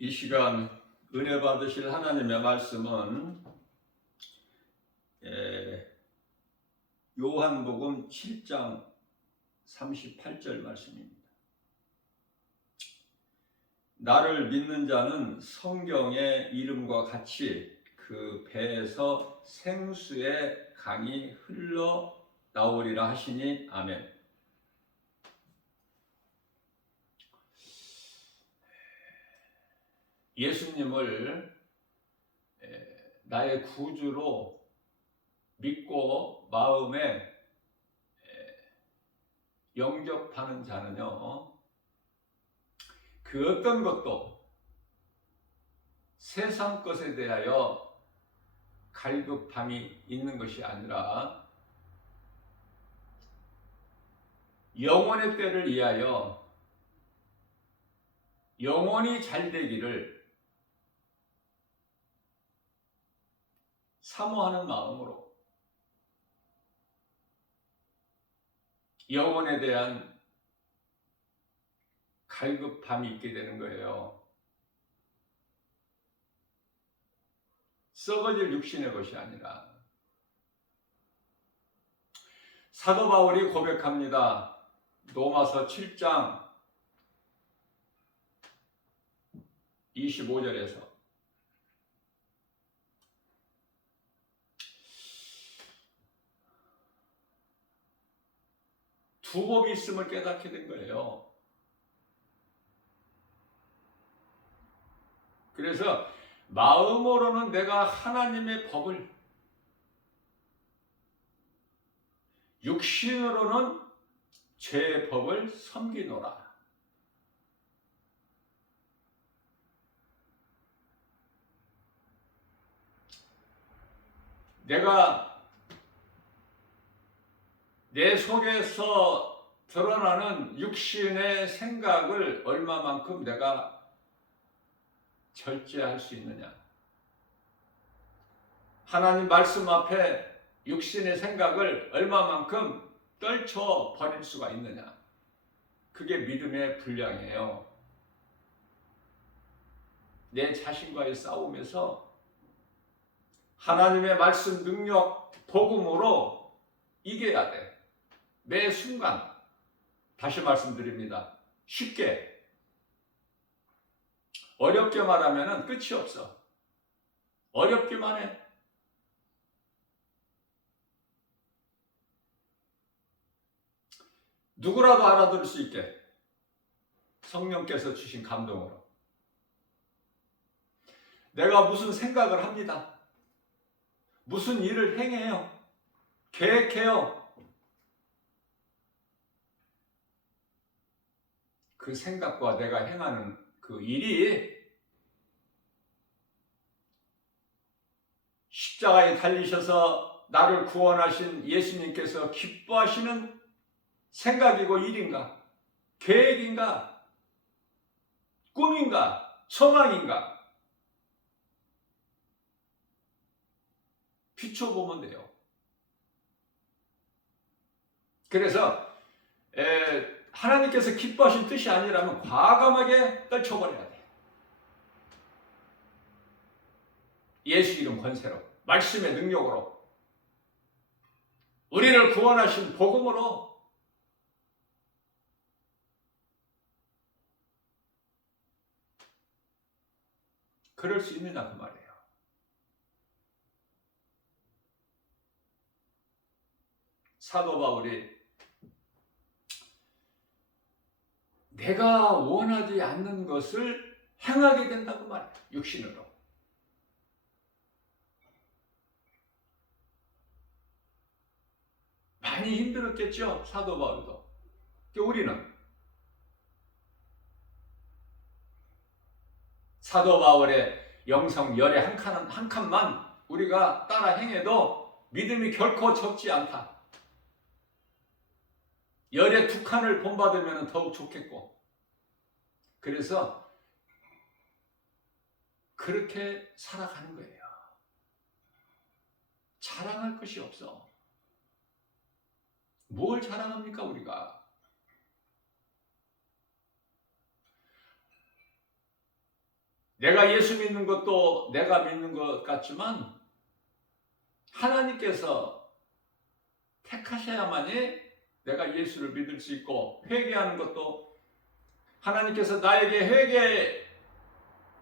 이 시간 은혜 받으실 하나님의 말씀은 요한복음 7장 38절 말씀입니다. 나를 믿는 자는 성경의 이름과 같이 그 배에서 생수의 강이 흘러 나오리라 하시니 아멘. 예수님을 나의 구주로 믿고 마음에 영접하는 자는요, 그 어떤 것도 세상 것에 대하여 갈급함이 있는 것이 아니라 영혼의 때를 위하여 영혼이 잘 되기를 사모하는 마음으로 영혼에 대한 갈급함이 있게 되는 거예요. 썩어질 육신의 것이 아니라. 사도 바울이 고백합니다. 로마서 7장 25절에서 두 법이 있음을 깨닫게 된 거예요. 그래서 마음으로는 내가 하나님의 법을, 육신으로는 죄의 법을 섬기노라. 내가 내 속에서 드러나는 육신의 생각을 얼마만큼 내가 절제할 수 있느냐. 하나님 말씀 앞에 육신의 생각을 얼마만큼 떨쳐 버릴 수가 있느냐. 그게 믿음의 분량이에요. 내 자신과의 싸움에서 하나님의 말씀 능력, 복음으로 이겨야 돼. 매 순간. 다시 말씀드립니다. 쉽게, 어렵게 말하면 끝이 없어. 어렵기만 해. 누구라도 알아들을 수 있게 성령께서 주신 감동으로 내가 무슨 생각을 합니다. 무슨 일을 행해요. 계획해요. 그 생각과 내가 행하는 그 일이 십자가에 달리셔서 나를 구원하신 예수님께서 기뻐하시는 생각이고 일인가? 계획인가? 꿈인가? 소망인가? 비춰보면 돼요. 그래서 하나님께서 기뻐하신 뜻이 아니라면 과감하게 떨쳐버려야 돼. 예수 이름 권세로, 말씀의 능력으로, 우리를 구원하신 복음으로. 그럴 수 있느냐 그 말이에요. 사도 바울이 내가 원하지 않는 것을 행하게 된다고 말해요. 육신으로. 많이 힘들었겠죠. 사도 바울도. 우리는 사도 바울의 영성 열의 한 칸만 우리가 따라 행해도 믿음이 결코 적지 않다. 열의 두 칸을 본받으면 더욱 좋겠고. 그래서 그렇게 살아가는 거예요. 자랑할 것이 없어. 뭘 자랑합니까 우리가? 내가 예수 믿는 것도 내가 믿는 것 같지만 하나님께서 택하셔야만이 내가 예수를 믿을 수 있고, 회개하는 것도 하나님께서 나에게 회개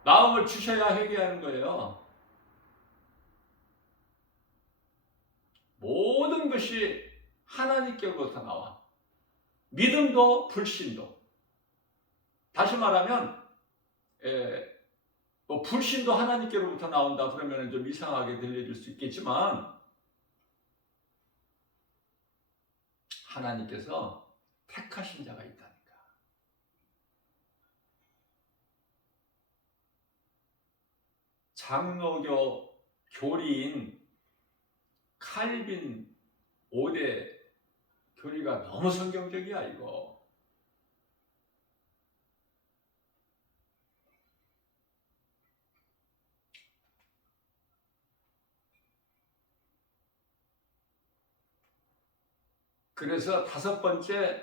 마음을 주셔야 회개하는 거예요. 모든 것이 하나님께로부터 나와. 믿음도 불신도. 다시 말하면 뭐 불신도 하나님께로부터 나온다 그러면 좀 이상하게 들려질 수 있겠지만, 하나님께서 택하신 자가 있다니까. 장로교 교리인 칼빈 5대 교리가 너무 성경적이야 이거. 그래서 다섯 번째,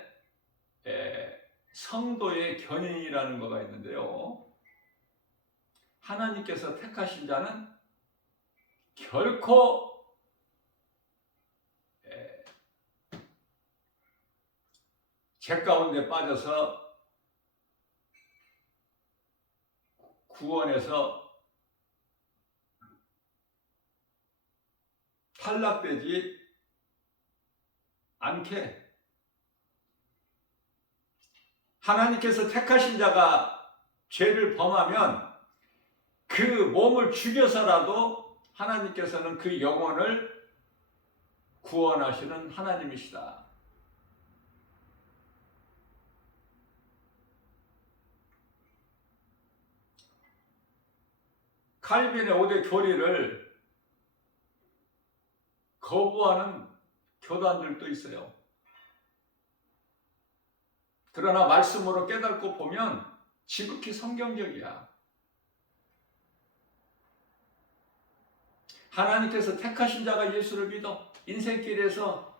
성도의 견인이라는 거가 있는데요. 하나님께서 택하신 자는 결코 죄 가운데 빠져서 구원에서 탈락되지 않게, 하나님께서 택하신 자가 죄를 범하면 그 몸을 죽여서라도 하나님께서는 그 영혼을 구원하시는 하나님이시다. 칼빈의 5대 교리를 거부하는 교단들도 있어요. 그러나 말씀으로 깨닫고 보면 지극히 성경적이야. 하나님께서 택하신 자가 예수를 믿어 인생길에서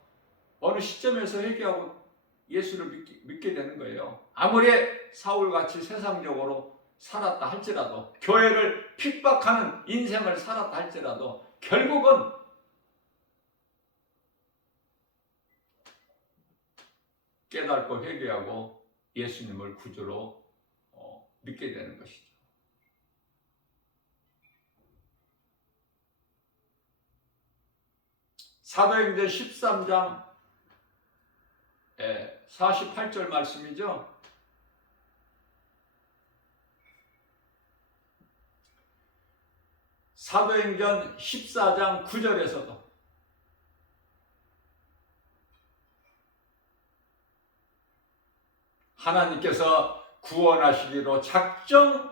어느 시점에서 회개하고 예수를 믿게 되는 거예요. 아무리 사울같이 세상적으로 살았다 할지라도, 교회를 핍박하는 인생을 살았다 할지라도 결국은 깨닫고 회개하고 예수님을 구주로 믿게 되는 것이죠. 사도행전 13장 48절 말씀이죠. 사도행전 14장 9절에서도 하나님께서 구원하시기로 작정된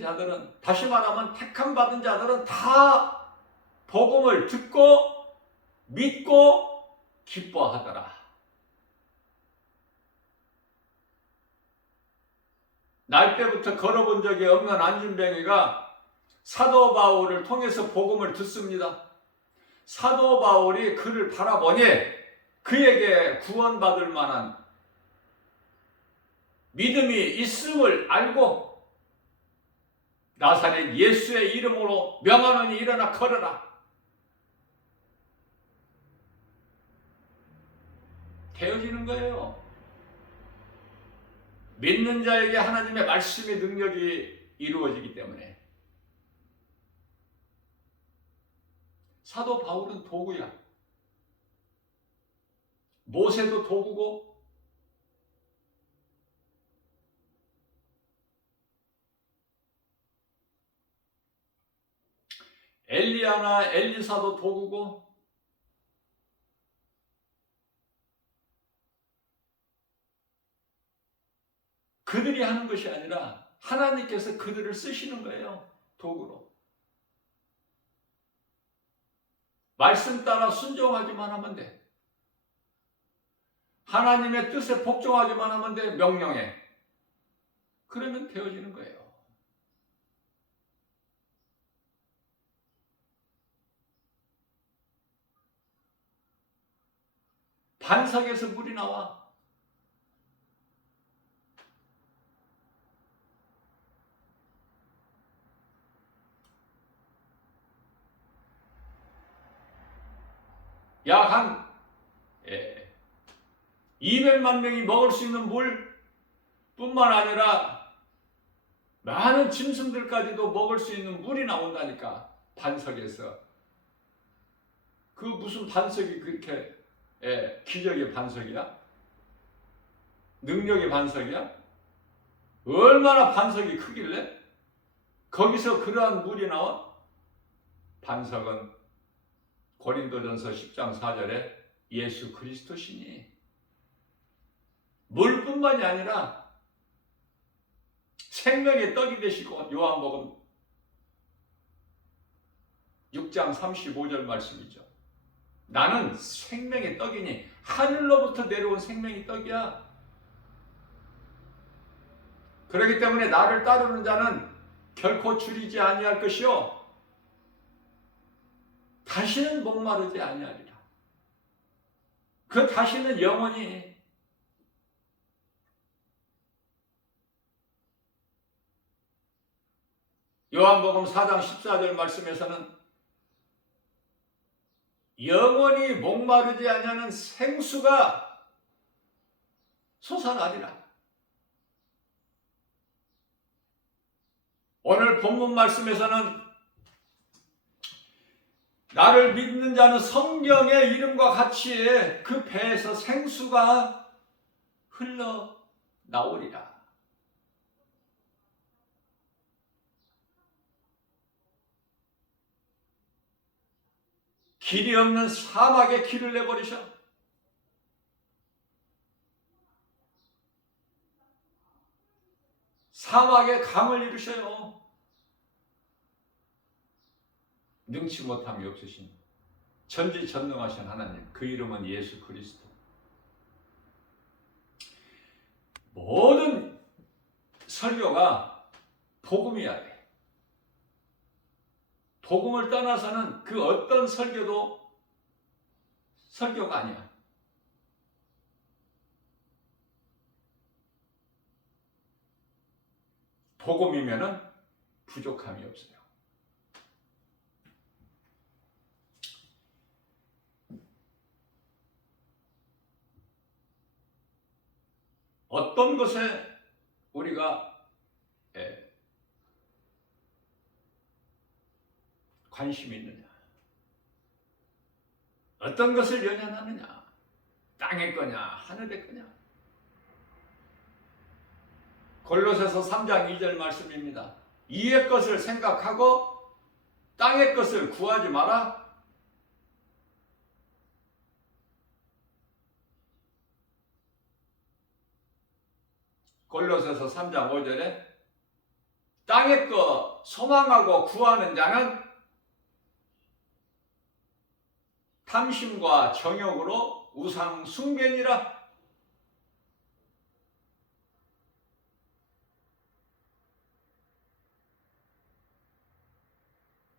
자들은, 다시 말하면 택함 받은 자들은 다 복음을 듣고 믿고 기뻐하더라. 날 때부터 걸어본 적이 없는 안진뱅이가 사도 바울을 통해서 복음을 듣습니다. 사도 바울이 그를 바라보니 그에게 구원받을 만한 믿음이 있음을 알고 나사렛 예수의 이름으로 명하노니 일어나 걸어라. 되어지는 거예요. 믿는 자에게 하나님의 말씀의 능력이 이루어지기 때문에. 사도 바울은 도구야. 모세도 도구고, 엘리야나 엘리사도 도구고, 그들이 하는 것이 아니라 하나님께서 그들을 쓰시는 거예요. 도구로. 말씀 따라 순종하기만 하면 돼. 하나님의 뜻에 복종하기만 하면 돼. 명령에. 그러면 되어지는 거예요. 반석에서 물이 나와. 약 한 200만 명이 먹을 수 있는 물 뿐만 아니라 많은 짐승들까지도 먹을 수 있는 물이 나온다니까. 반석에서. 그 무슨 반석이 그렇게 기적의 반석이야? 능력의 반석이야? 얼마나 반석이 크길래 거기서 그러한 물이 나와? 반석은 고린도전서 10장 4절에 예수 그리스도시니 물뿐만이 아니라 생명의 떡이 되시고, 요한복음 6장 35절 말씀이죠. 나는 생명의 떡이니 하늘로부터 내려온 생명의 떡이야. 그렇기 때문에 나를 따르는 자는 결코 줄이지 아니할 것이요 다시는 목마르지 아니하리라. 그 다시는 영원히 요한복음 4장 14절 말씀에서는 영원히 목마르지 아니하는 생수가 솟아나리라. 오늘 본문 말씀에서는 나를 믿는 자는 성경의 이름과 같이 그 배에서 생수가 흘러나오리라. 길이 없는 사막에 길을 내버리셔. 사막에 강을 이루셔요. 능치 못함이 없으신 전지전능하신 하나님, 그 이름은 예수 그리스도. 모든 설교가 복음이어야 돼. 복음을 떠나서는 그 어떤 설교도 설교가 아니야. 복음이면은 부족함이 없어요. 어떤 것에 우리가 관심이 있느냐? 어떤 것을 연연하느냐? 땅의 거냐? 하늘의 거냐? 골로새서 3장 2절 말씀입니다. 이의 것을 생각하고 땅의 것을 구하지 마라. 골로새서 3장 5절에 땅의 것 소망하고 구하는 자는 탐심과 정욕으로 우상 숭배니라.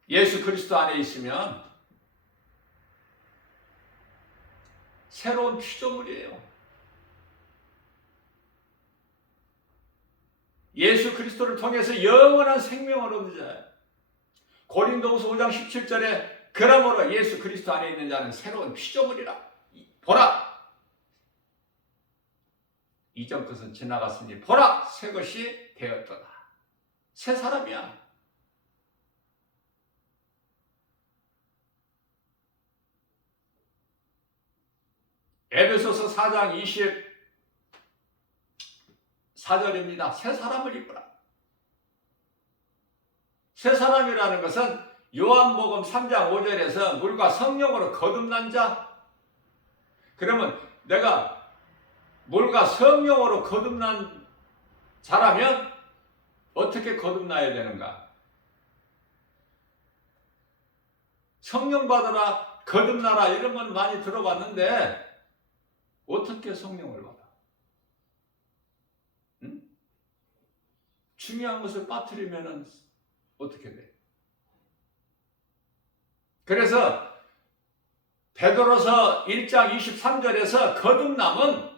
예수 그리스도 안에 있으면 새로운 피조물이에요. 예수 그리스도를 통해서 영원한 생명을 얻는 자예요. 고린도후서 5장 17절에 그러므로 예수 그리스도 안에 있는 자는 새로운 피조물이라. 보라, 이전 것은 지나갔으니 보라, 새 것이 되었도다. 새 사람이야. 에베소서 4장 24절입니다. 새 사람을 입으라. 새 사람이라는 것은 요한복음 3장 5절에서 물과 성령으로 거듭난 자. 그러면 내가 물과 성령으로 거듭난 자라면 어떻게 거듭나야 되는가? 성령 받으라, 거듭나라 이런 건 많이 들어봤는데 어떻게 성령을 받아? 응? 중요한 것을 빠뜨리면 어떻게 돼? 그래서 베드로서 1장 23절에서 거듭남은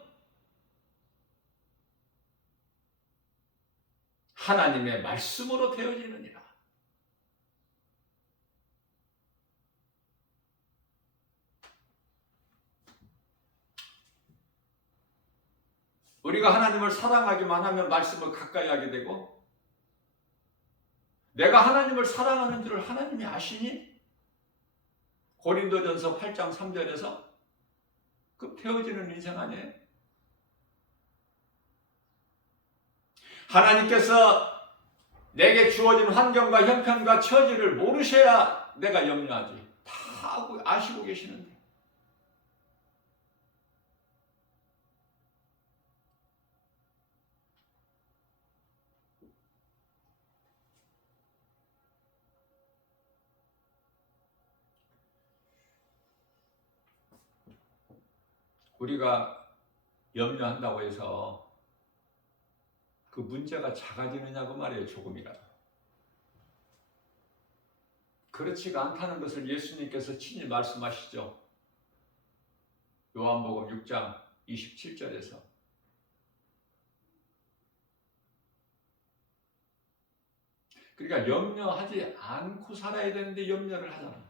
하나님의 말씀으로 되어지느니라. 우리가 하나님을 사랑하기만 하면 말씀을 가까이 하게 되고, 내가 하나님을 사랑하는 줄을 하나님이 아시니? 고린도전서 8장 3절에서 태워지는 인생 아니에요? 하나님께서 내게 주어진 환경과 형편과 처지를 모르셔야 내가 염려하지. 다 아시고 계시는데. 우리가 염려한다고 해서 그 문제가 작아지느냐고 말이에요. 조금이라도. 그렇지가 않다는 것을 예수님께서 친히 말씀하시죠. 요한복음 6장 27절에서. 그러니까 염려하지 않고 살아야 되는데 염려를 하잖아.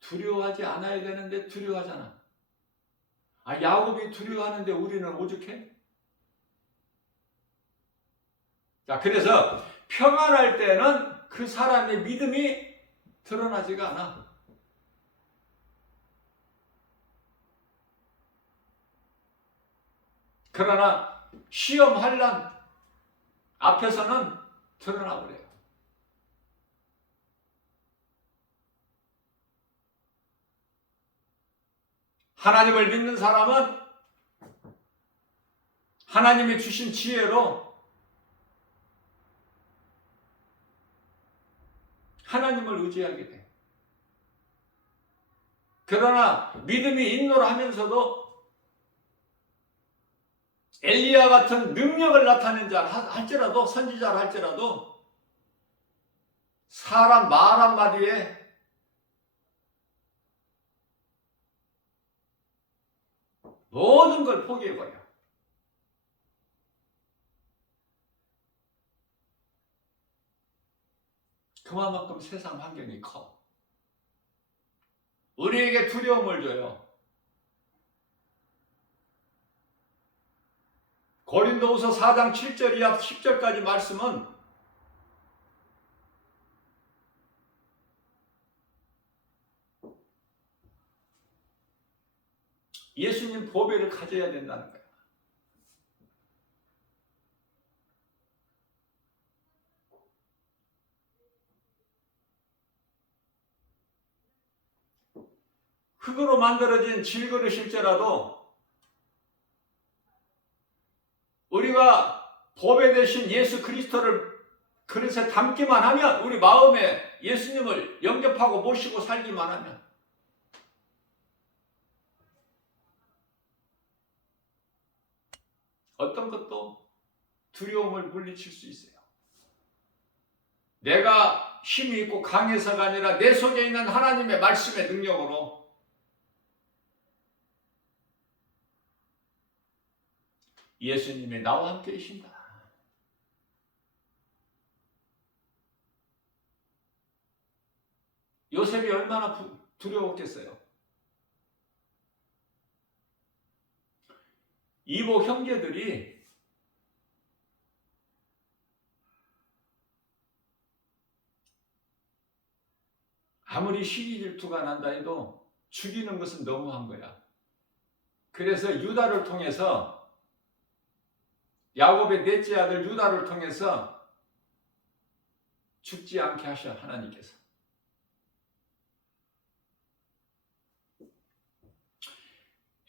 두려워하지 않아야 되는데 두려워하잖아. 야곱이 두려워하는데 우리는 오죽해? 자, 그래서 평안할 때는 그 사람의 믿음이 드러나지가 않아. 그러나 시험 환난 앞에서는 드러나 버려요. 하나님을 믿는 사람은 하나님이 주신 지혜로 하나님을 의지하게 돼. 그러나 믿음이 있노라 하면서도 엘리야 같은 능력을 나타낸 자 할지라도, 선지자를 할지라도 사람 말 한마디에 모든 걸 포기해버려. 그만큼 세상 환경이 커. 우리에게 두려움을 줘요. 고린도후서 4장 7절 이하 10절까지 말씀은 예수님 보배를 가져야 된다는 거예요. 흙으로 만들어진 질그릇일지라도 우리가 보배 대신 예수 그리스도를 그릇에 담기만 하면, 우리 마음에 예수님을 영접하고 모시고 살기만 하면 어떤 것도 두려움을 물리칠 수 있어요. 내가 힘이 있고 강해서가 아니라 내 속에 있는 하나님의 말씀의 능력으로 예수님이 나와 함께 계신다. 요셉이 얼마나 두려웠겠어요. 이복 형제들이 아무리 시기 질투가 난다 해도 죽이는 것은 너무한 거야. 그래서 유다를 통해서, 야곱의 넷째 아들 유다를 통해서 죽지 않게 하셔, 하나님께서.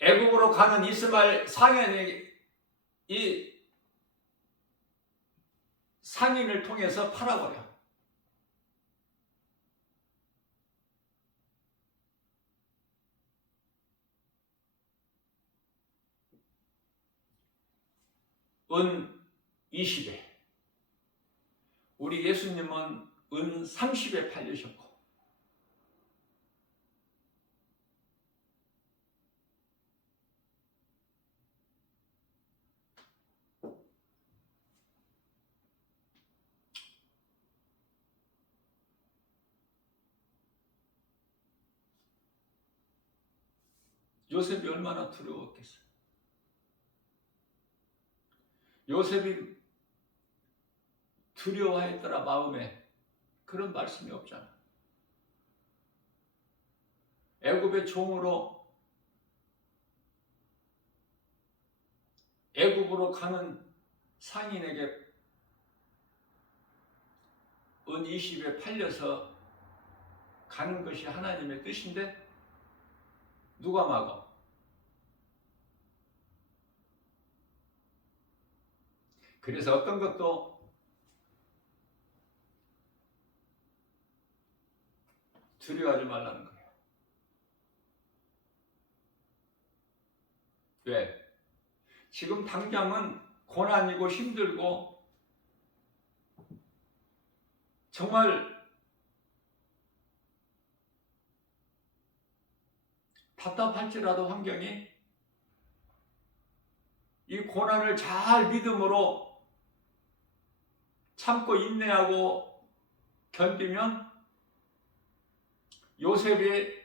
애국으로 가는 이스마엘 상인이 이 상인을 통해서 팔아버려. 은 20에, 우리 예수님은 은 30에 팔리셨고, 요셉이 얼마나 두려웠겠어요. 요셉이 두려워했더라 마음에. 그런 말씀이 없잖아. 애굽의 종으로 애굽으로 가는 상인에게 은 20에 팔려서 가는 것이 하나님의 뜻인데 누가 막아? 그래서 어떤 것도 두려워하지 말라는 거예요. 왜? 지금 당장은 고난이고 힘들고 정말 답답할지라도 환경이 이 고난을 잘 믿음으로 참고 인내하고 견디면 요셉이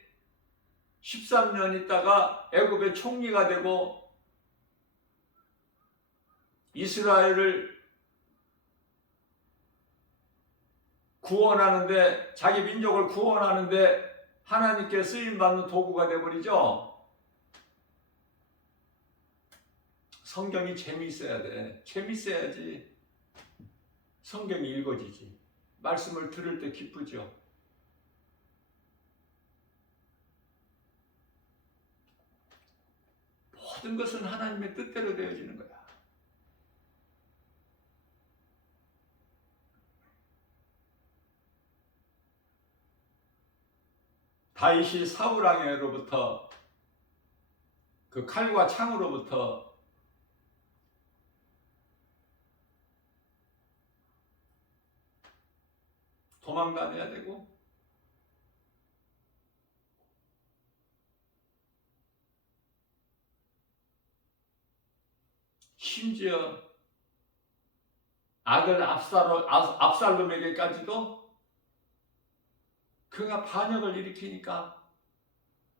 13년 있다가 애굽의 총리가 되고 이스라엘을 구원하는데, 자기 민족을 구원하는데 하나님께 쓰임받는 도구가 되어버리죠. 성경이 재미있어야 돼. 재미있어야지 성경이 읽어지지. 말씀을 들을 때 기쁘죠. 모든 것은 하나님의 뜻대로 되어지는 거야. 다윗이 사울 왕으로부터 그 칼과 창으로부터 도망 다녀야 되고, 심지어 아들 압살롬에게까지도 그가 반역을 일으키니까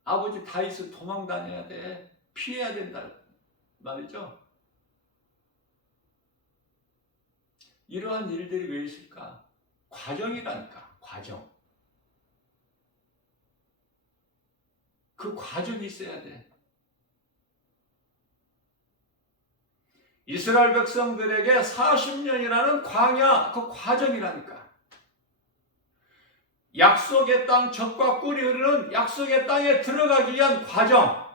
아버지 다윗을 도망 다녀야 돼. 피해야 된다 말이죠. 이러한 일들이 왜 있을까? 과정이라니까. 과정. 그 과정이 있어야 돼. 이스라엘 백성들에게 40년이라는 광야, 그 과정이라니까. 약속의 땅, 젖과 꿀이 흐르는 약속의 땅에 들어가기 위한 과정.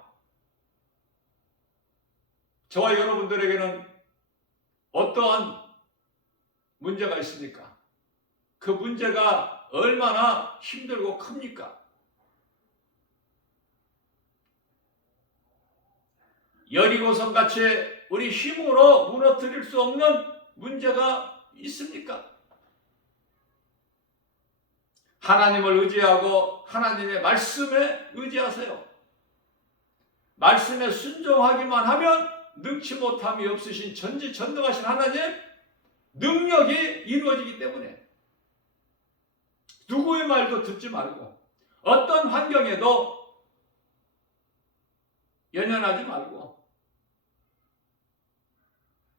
저와 여러분들에게는 어떠한 문제가 있습니까? 그 문제가 얼마나 힘들고 큽니까? 여리고성 같이 우리 힘으로 무너뜨릴 수 없는 문제가 있습니까? 하나님을 의지하고 하나님의 말씀에 의지하세요. 말씀에 순종하기만 하면 능치 못함이 없으신 전지전능하신 하나님 능력이 이루어지기 때문에 누구의 말도 듣지 말고 어떤 환경에도 연연하지 말고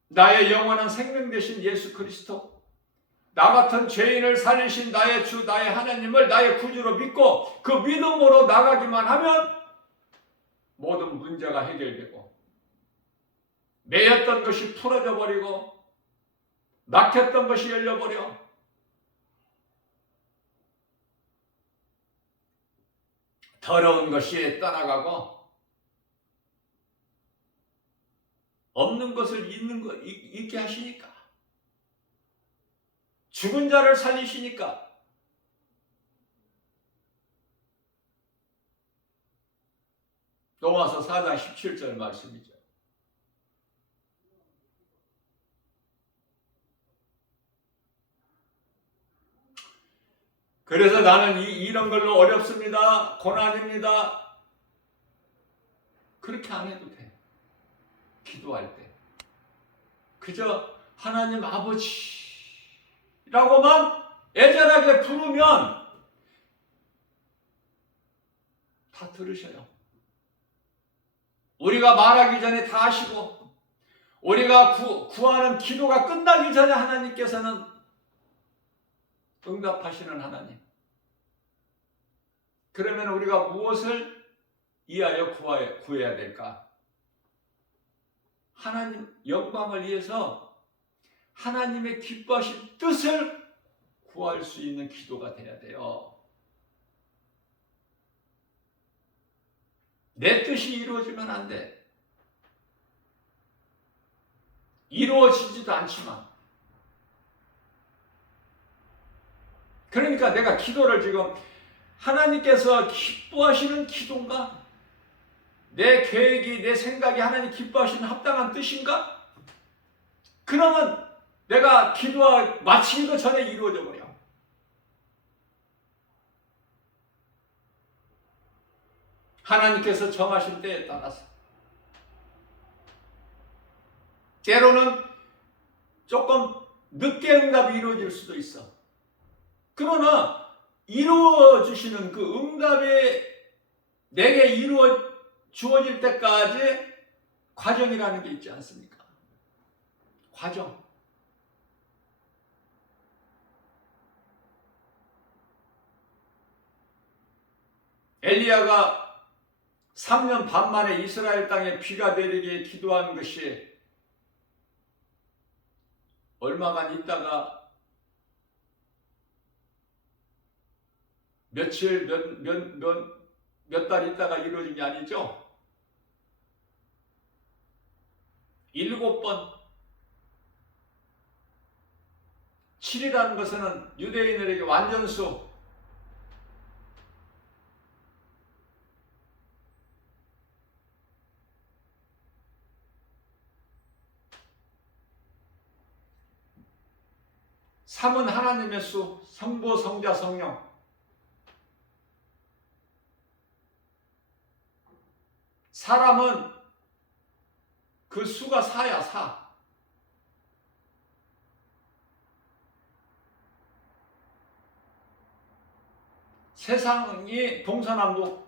나의 영원한 생명 되신 예수 그리스도, 나 같은 죄인을 살리신 나의 주, 나의 하나님을 나의 구주로 믿고 그 믿음으로 나가기만 하면 모든 문제가 해결되고 매였던 것이 풀어져 버리고 막혔던 것이 열려버려 더러운 것이 떠나가고 없는 것을 있게 하시니까, 죽은 자를 살리시니까, 로마서 4장 17절 말씀이죠. 그래서 나는 이런 걸로 어렵습니다, 고난입니다, 그렇게 안 해도 돼. 기도할 때 그저 하나님 아버지라고만 애절하게 부르면 다 들으셔요. 우리가 말하기 전에 다 하시고 우리가 구하는 기도가 끝나기 전에 하나님께서는 응답하시는 하나님. 그러면 우리가 무엇을 이하여 구해야 될까? 하나님 영광을 위해서 하나님의 기뻐하신 뜻을 구할 수 있는 기도가 돼야 돼요. 내 뜻이 이루어지면 안 돼. 이루어지지도 않지만. 그러니까 내가 기도를 지금 하나님께서 기뻐하시는 기도인가? 내 계획이, 내 생각이 하나님 기뻐하시는 합당한 뜻인가? 그러면 내가 마치기도 전에 이루어져 버려. 하나님께서 정하신 때에 따라서. 때로는 조금 늦게 응답이 이루어질 수도 있어. 그러나 이루어주시는 그 응답이 내게 주어질 때까지 과정이라는 게 있지 않습니까? 과정. 엘리야가 3년 반 만에 이스라엘 땅에 비가 내리게 기도한 것이 얼마간 있다가 며칠, 몇 달 있다가 이루어진 게 아니죠. 7번. 7이라는 것은 유대인들에게 완전수. 삼은 하나님의 수, 성부, 성자, 성령. 사람은 그 수가 4야, 4. 세상이 동서남북.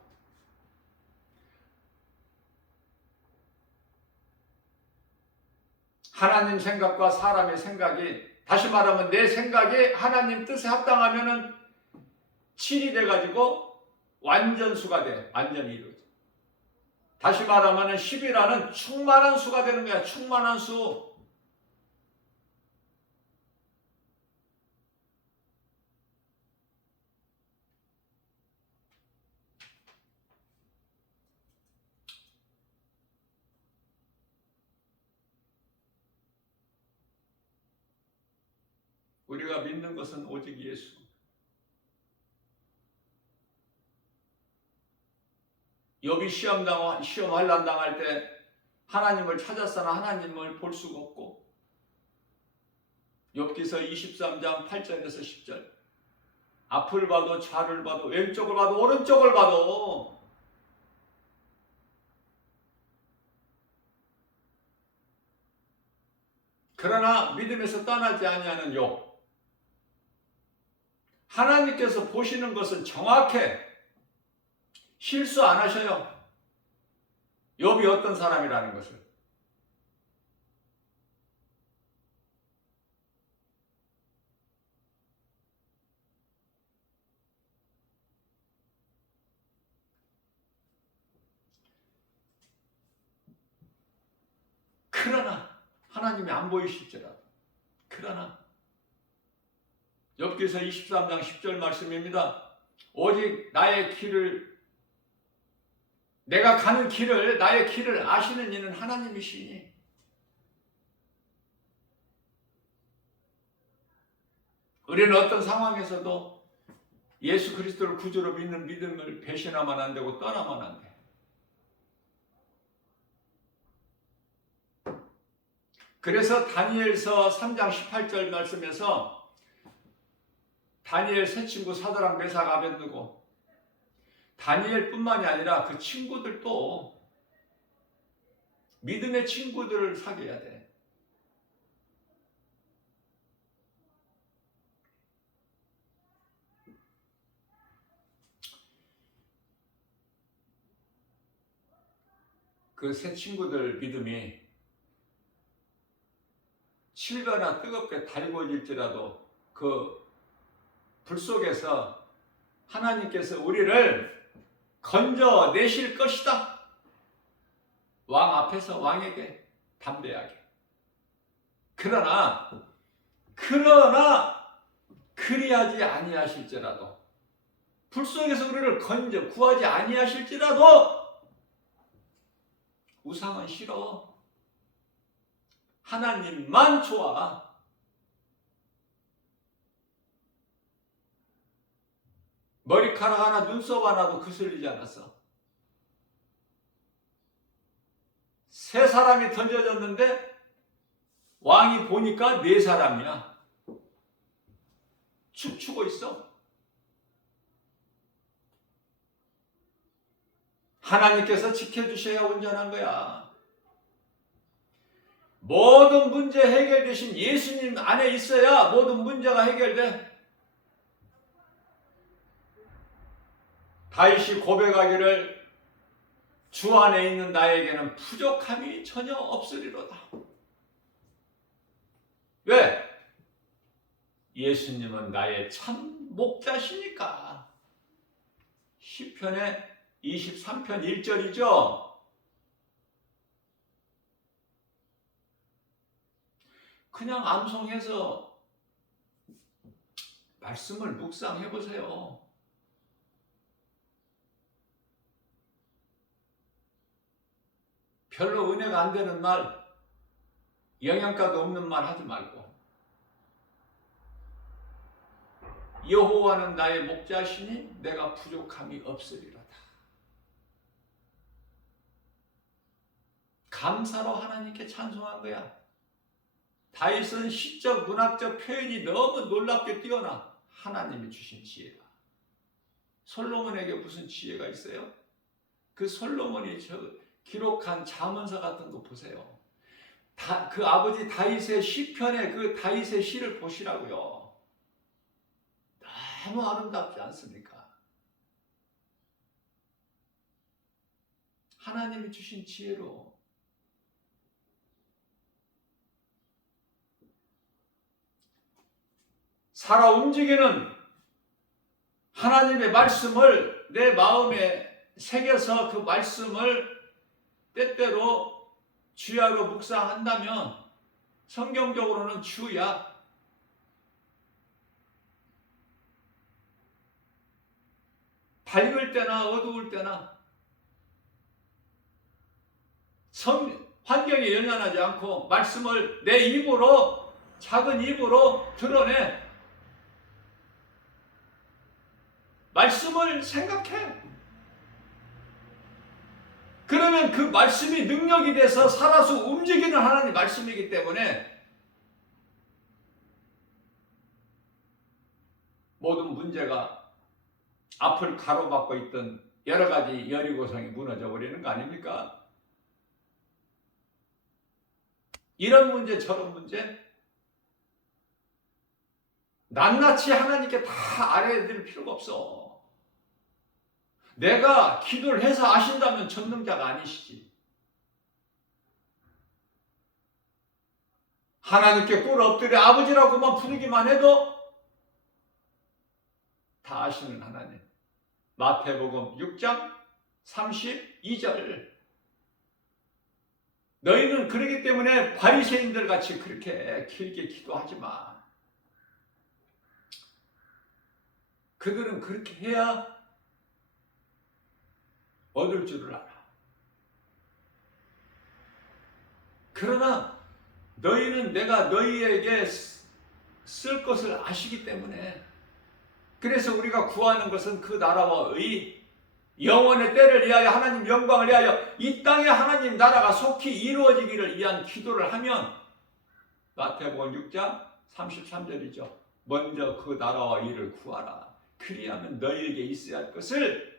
하나님 생각과 사람의 생각이, 다시 말하면 내 생각이 하나님 뜻에 합당하면은 7이 돼가지고 완전수가 돼. 완전히 이루어져. 다시 말하면 10이라는 충만한 수가 되는 거야. 충만한 수. 우리가 믿는 것은 오직 예수. 욥이 시험 환난 당할 때 하나님을 찾았으나 하나님을 볼 수가 없고, 욥기서 23장 8절에서 10절. 앞을 봐도 좌를 봐도 왼쪽을 봐도 오른쪽을 봐도 그러나 믿음에서 떠나지 아니하는 욥. 하나님께서 보시는 것은 정확해. 실수 안 하셔요. 욥이 어떤 사람이라는 것을. 그러나 하나님이 안 보이실지라도, 그러나 욥기서 23장 10절 말씀입니다. 오직 내가 가는 길을, 나의 길을 아시는 이는 하나님이시니. 우리는 어떤 상황에서도 예수 그리스도를 구주로 믿는 믿음을 배신하면 안 되고 떠나면 안 돼. 그래서 다니엘서 3장 18절 말씀에서 다니엘 세 친구 사드락 메삭 아벳느고, 다니엘뿐만이 아니라 그 친구들도 믿음의 친구들을 사귀어야 돼. 그 세 친구들 믿음이 실거나 뜨겁게 달궈질지라도 그 불 속에서 하나님께서 우리를 건져내실 것이다. 왕 앞에서 왕에게 담대하게. 그러나 그리하지 아니하실지라도, 불 속에서 우리를 건져 구하지 아니하실지라도 우상은 싫어. 하나님만 좋아. 머리카락 하나, 눈썹 하나도 거슬리지 않았어. 세 사람이 던져졌는데 왕이 보니까 네 사람이야. 춤추고 있어. 하나님께서 지켜주셔야 온전한 거야. 모든 문제 해결되신 예수님 안에 있어야 모든 문제가 해결돼. 다윗이 고백하기를 주 안에 있는 나에게는 부족함이 전혀 없으리로다. 왜? 예수님은 나의 참 목자시니까. 시편의 23편 1절이죠. 그냥 암송해서 말씀을 묵상해 보세요. 별로 은혜가 안 되는 말, 영양가도 없는 말 하지 말고, 여호와는 나의 목자시니 내가 부족함이 없으리로다. 감사로 하나님께 찬송한 거야. 다윗은 시적 문학적 표현이 너무 놀랍게 뛰어나. 하나님이 주신 지혜가. 솔로몬에게 무슨 지혜가 있어요? 그 솔로몬이 기록한 잠언서 같은 거 보세요. 그 아버지 다윗의 시편에 그 다윗의 시를 보시라고요. 너무 아름답지 않습니까? 하나님이 주신 지혜로 살아 움직이는 하나님의 말씀을 내 마음에 새겨서 그 말씀을 때때로 주야로 묵상한다면, 성경적으로는 주야, 밝을 때나 어두울 때나 환경에 연연하지 않고 말씀을 내 입으로, 작은 입으로 드러내. 말씀을 생각해. 그러면 그 말씀이 능력이 돼서 살아서 움직이는 하나님의 말씀이기 때문에 모든 문제가 앞을 가로막고 있던 여러 가지 여리고성이 무너져 버리는 거 아닙니까? 이런 문제 저런 문제 낱낱이 하나님께 다 알아드릴 필요가 없어. 내가 기도를 해서 아신다면 전능자가 아니시지. 하나님께 꿇어 엎드려 아버지라고만 부르기만 해도 다 아시는 하나님. 마태복음 6장 32절. 너희는 그러기 때문에 바리새인들 같이 그렇게 길게 기도하지 마. 그들은 그렇게 해야 얻을 줄을 알아. 그러나 너희는 내가 너희에게 쓸 것을 아시기 때문에, 그래서 우리가 구하는 것은 그 나라와 의, 영원의 때를 위하여 하나님 영광을 위하여 이 땅에 하나님 나라가 속히 이루어지기를 위한 기도를 하면, 마태복음 6장 33절이죠. 먼저 그 나라와 의를 구하라. 그리하면 너희에게 있어야 할 것을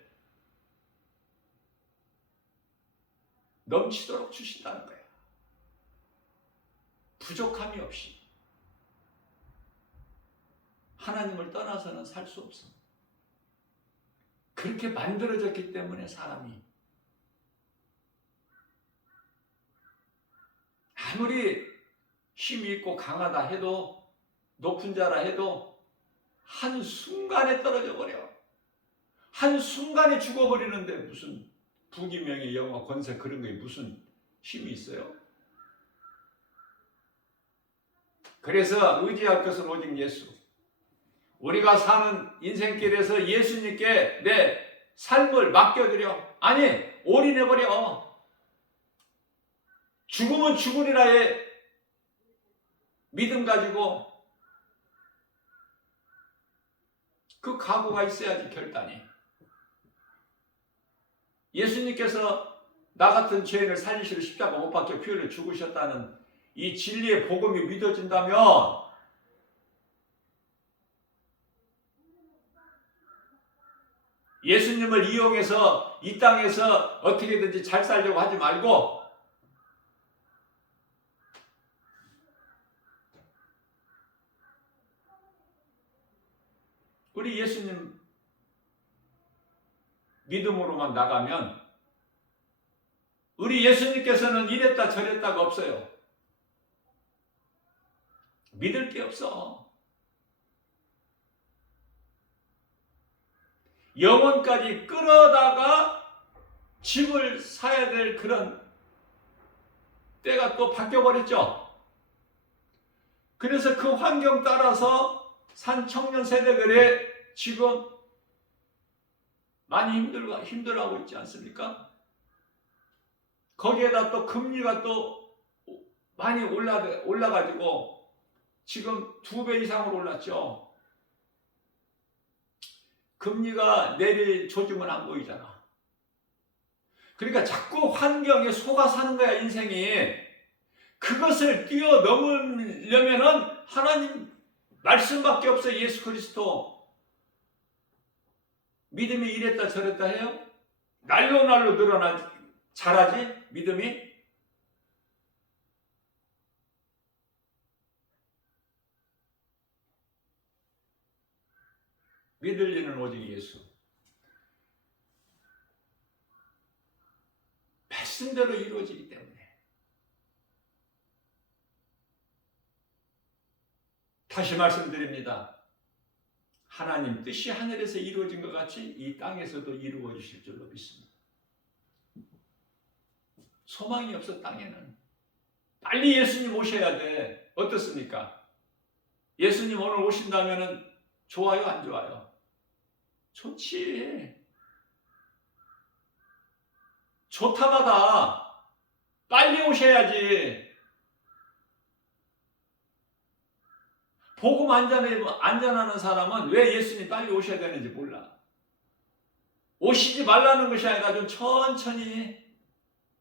넘치도록 주신다는 거예요. 부족함이 없이. 하나님을 떠나서는 살 수 없습니다. 그렇게 만들어졌기 때문에 사람이 아무리 힘이 있고 강하다 해도, 높은 자라 해도 한순간에 떨어져 버려. 한순간에 죽어버리는데 무슨 부귀명예 영화 권세 그런 게 무슨 힘이 있어요? 그래서 의지할 것은 오직 예수. 우리가 사는 인생길에서 예수님께 내 삶을 맡겨드려. 아니, 올인해버려. 죽으면 죽으리라의 믿음 가지고 그 각오가 있어야지, 결단이. 예수님께서 나 같은 죄인을 살리시러 십자가 못 박혀 피 흘려 죽으셨다는 이 진리의 복음이 믿어진다면 예수님을 이용해서 이 땅에서 어떻게든지 잘 살려고 하지 말고 우리 예수님 믿음으로만 나가면 우리 예수님께서는 이랬다 저랬다가 없어요. 믿을 게 없어. 영혼까지 끌어다가 집을 사야 될 그런 때가 또 바뀌어버렸죠. 그래서 그 환경 따라서 산 청년 세대들의 지금 많이 힘들어하고 있지 않습니까? 거기에다 또 금리가 또 많이 올라가지고 지금 2배 이상으로 올랐죠. 금리가 내릴 조짐은 안 보이잖아. 그러니까 자꾸 환경에 속아 사는 거야, 인생이. 그것을 뛰어넘으려면은 하나님 말씀밖에 없어. 예수 그리스도. 믿음이 이랬다 저랬다 해요? 날로 늘어나 자라지? 믿음이? 믿을 일은 오직 예수. 말씀대로 이루어지기 때문에. 다시 말씀드립니다. 하나님 뜻이 하늘에서 이루어진 것 같이 이 땅에서도 이루어지실 줄로 믿습니다. 소망이 없어, 땅에는. 빨리 예수님 오셔야 돼. 어떻습니까? 예수님 오늘 오신다면 좋아요, 안 좋아요? 좋지. 좋다마다 빨리 오셔야지. 복음 안전하는 사람은 왜 예수님 빨리 오셔야 되는지 몰라. 오시지 말라는 것이 아니라 좀 천천히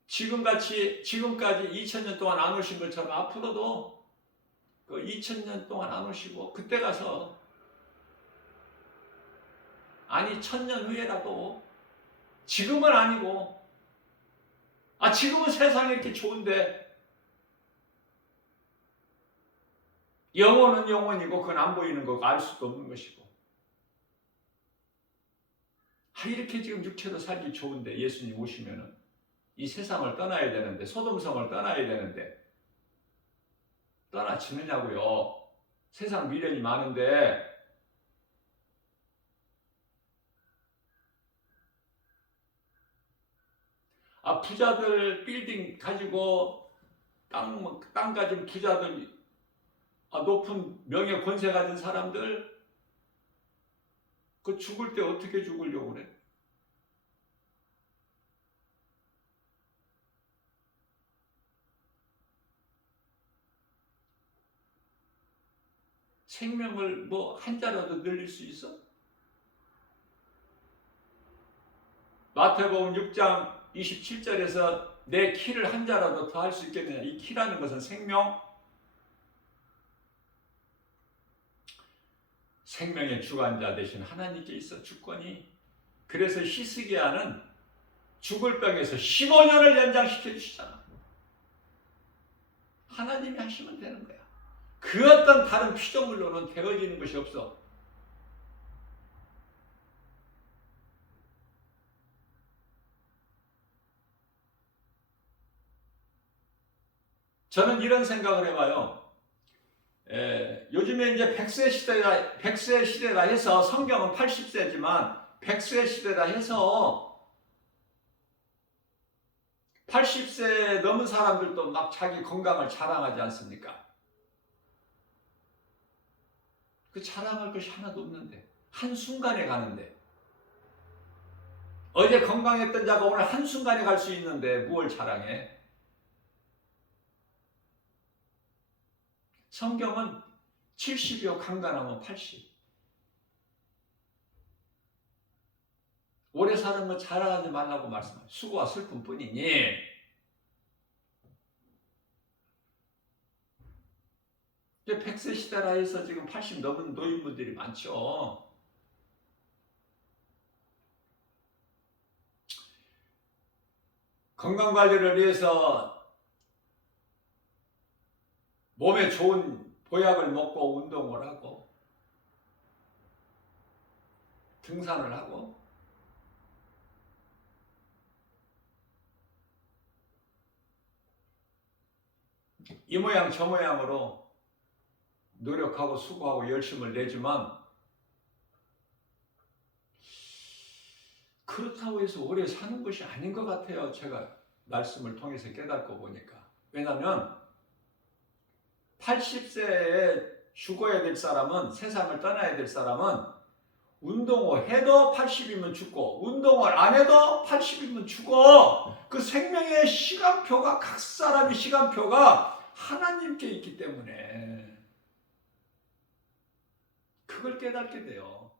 지금까지 2000년 동안 안 오신 것처럼 앞으로도 그 2000년 동안 안 오시고 그때 가서 아니 1000년 후에라도 지금은 아니고 지금은 세상이 이렇게 좋은데 영혼은 영혼이고 그건 안 보이는 거고 알 수도 없는 것이고 이렇게 지금 육체로 살기 좋은데 예수님 오시면은 이 세상을 떠나야 되는데 소돔성을 떠나야 되는데 떠나지느냐고요. 세상 미련이 많은데 부자들 빌딩 가지고 땅 가진 부자들 높은 명예 권세 가진 사람들 그 죽을 때 어떻게 죽으려고 그래? 생명을 뭐 한자라도 늘릴 수 있어? 마태복음 6장 27절에서 내 키를 한자라도 더 할 수 있겠느냐. 이 키라는 것은 생명의 주관자 되신 하나님께 있어 주권이. 그래서 히스기야는 죽을 병에서 15년을 연장시켜 주시잖아. 하나님이 하시면 되는 거야. 그 어떤 다른 피조물로는 되어지는 것이 없어. 저는 이런 생각을 해봐요. 요즘에 이제 100세 시대라 해서 성경은 80세지만 100세 시대라 해서 80세 넘은 사람들도 막 자기 건강을 자랑하지 않습니까? 그 자랑할 것이 하나도 없는데, 한순간에 가는데, 어제 건강했던 자가 오늘 한순간에 갈 수 있는데 무엇을 자랑해? 성경은 70이요 강간하면 80. 오래 사는 거 자랑하지 말라고 말씀하세요. 수고와 슬픔뿐이니. 이제 100세 시대라 해서 지금 80 넘은 노인분들이 많죠. 건강관리를 위해서 몸에 좋은 보약을 먹고 운동을 하고 등산을 하고 이 모양 저 모양으로 노력하고 수고하고 열심을 내지만 그렇다고 해서 오래 사는 것이 아닌 것 같아요. 제가 말씀을 통해서 깨닫고 보니까. 왜냐하면 80세에 죽어야 될 사람은, 세상을 떠나야 될 사람은 운동을 해도 80이면 죽고 운동을 안 해도 80이면 죽어. 그 생명의 시간표가, 각 사람의 시간표가 하나님께 있기 때문에 그걸 깨닫게 돼요.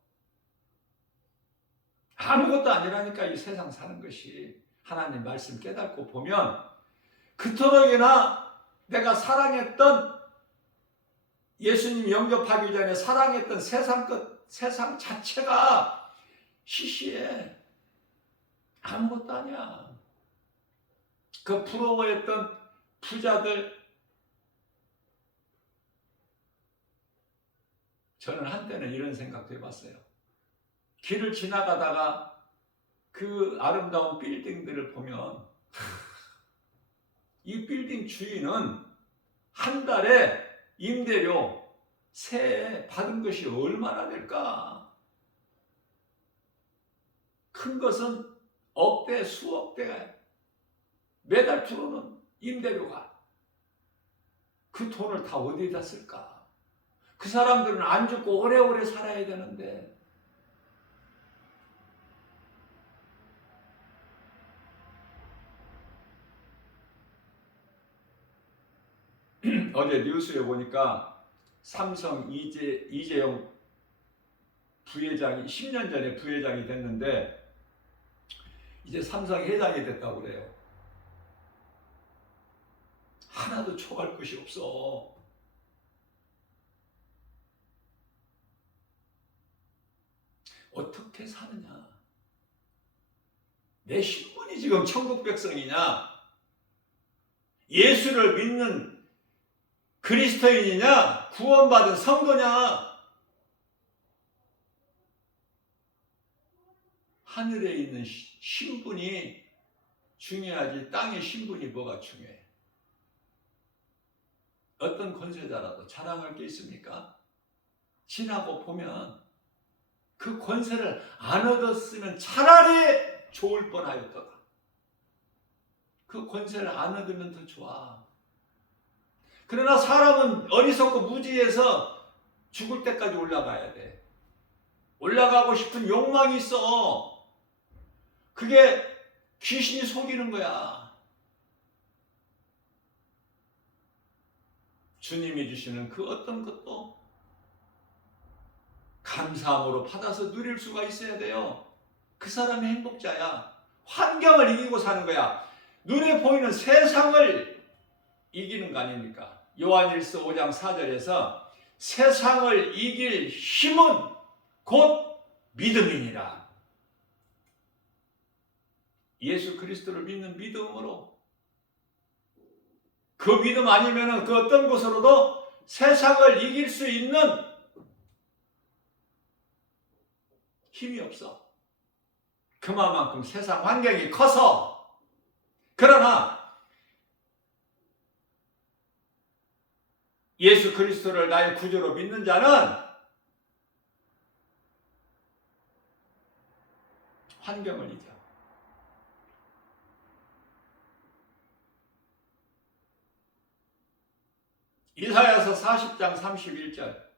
아무것도 아니라니까 이 세상 사는 것이. 하나님 말씀 깨닫고 보면 그토록이나 내가 사랑했던, 예수님 영접하기 전에 사랑했던 세상 자체가 시시해. 아무것도 아니야. 그 부러워했던 부자들, 저는 한때는 이런 생각도 해봤어요. 길을 지나가다가 그 아름다운 빌딩들을 보면 이 빌딩 주인은 한 달에 임대료, 세 받은 것이 얼마나 될까? 큰 것은 억대, 수억대가 매달 들어오는 임대료가. 그 돈을 다 어디다 쓸까? 그 사람들은 안 죽고 오래오래 살아야 되는데 어제 뉴스에 보니까 삼성 이재용 부회장이 10년 전에 부회장이 됐는데 이제 삼성 회장이 됐다고 그래요. 하나도 초할 것이 없어. 어떻게 사느냐? 내 신분이 지금 천국 백성이냐? 예수를 믿는 그리스도인이냐? 구원받은 성도냐? 하늘에 있는 신분이 중요하지 땅의 신분이 뭐가 중요해? 어떤 권세자라도 자랑할 게 있습니까? 지나고 보면 그 권세를 안 얻었으면 차라리 좋을 뻔하였더라. 그 권세를 안 얻으면 더 좋아. 그러나 사람은 어리석고 무지해서 죽을 때까지 올라가야 돼. 올라가고 싶은 욕망이 있어. 그게 귀신이 속이는 거야. 주님이 주시는 그 어떤 것도 감사함으로 받아서 누릴 수가 있어야 돼요. 그 사람이 행복자야. 환경을 이기고 사는 거야. 눈에 보이는 세상을 이기는 거 아닙니까? 요한일서 5장 4절에서 세상을 이길 힘은 곧 믿음이니라. 예수 그리스도를 믿는 믿음으로, 그 믿음 아니면 그 어떤 것으로도 세상을 이길 수 있는 힘이 없어. 그만큼 세상 환경이 커서. 그러나 예수 그리스도를 나의 구주로 믿는 자는 환경을 이겨. 이사야서 40장 31절.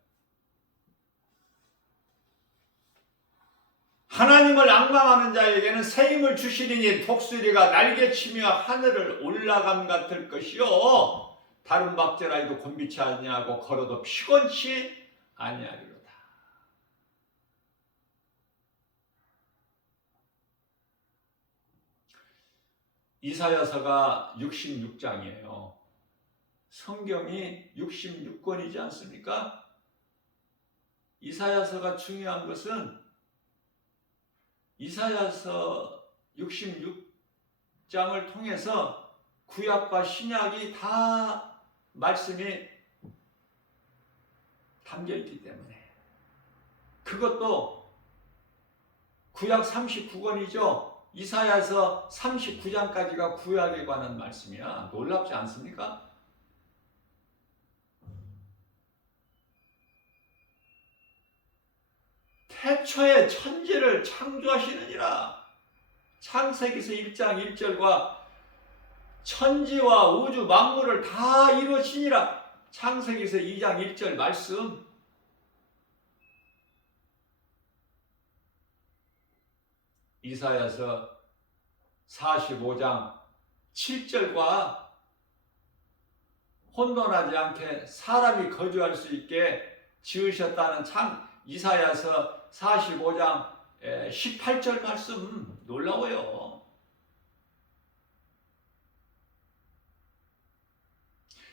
하나님을 앙망하는 자에게는 새 힘을 주시리니 독수리가 날개치며 하늘을 올라감 같을 것이요 다른 박제라도 곤비치 아니하고 걸어도 피곤치 아니하리로다. 이사야서가 66장이에요. 성경이 66권이지 않습니까? 이사야서가 중요한 것은 이사야서 66장을 통해서 구약과 신약이 다 말씀이 담겨있기 때문에, 그것도 구약 39권이죠. 이사야서 39장까지가 구약에 관한 말씀이야. 놀랍지 않습니까? 태초에 천지를 창조하시느니라. 창세기서 1장 1절과 천지와 우주 만물을 다 이루시니라. 창세기서 2장 1절 말씀. 이사야서 45장 7절과 혼돈하지 않게 사람이 거주할 수 있게 지으셨다는 이사야서 45장 18절 말씀 놀라워요.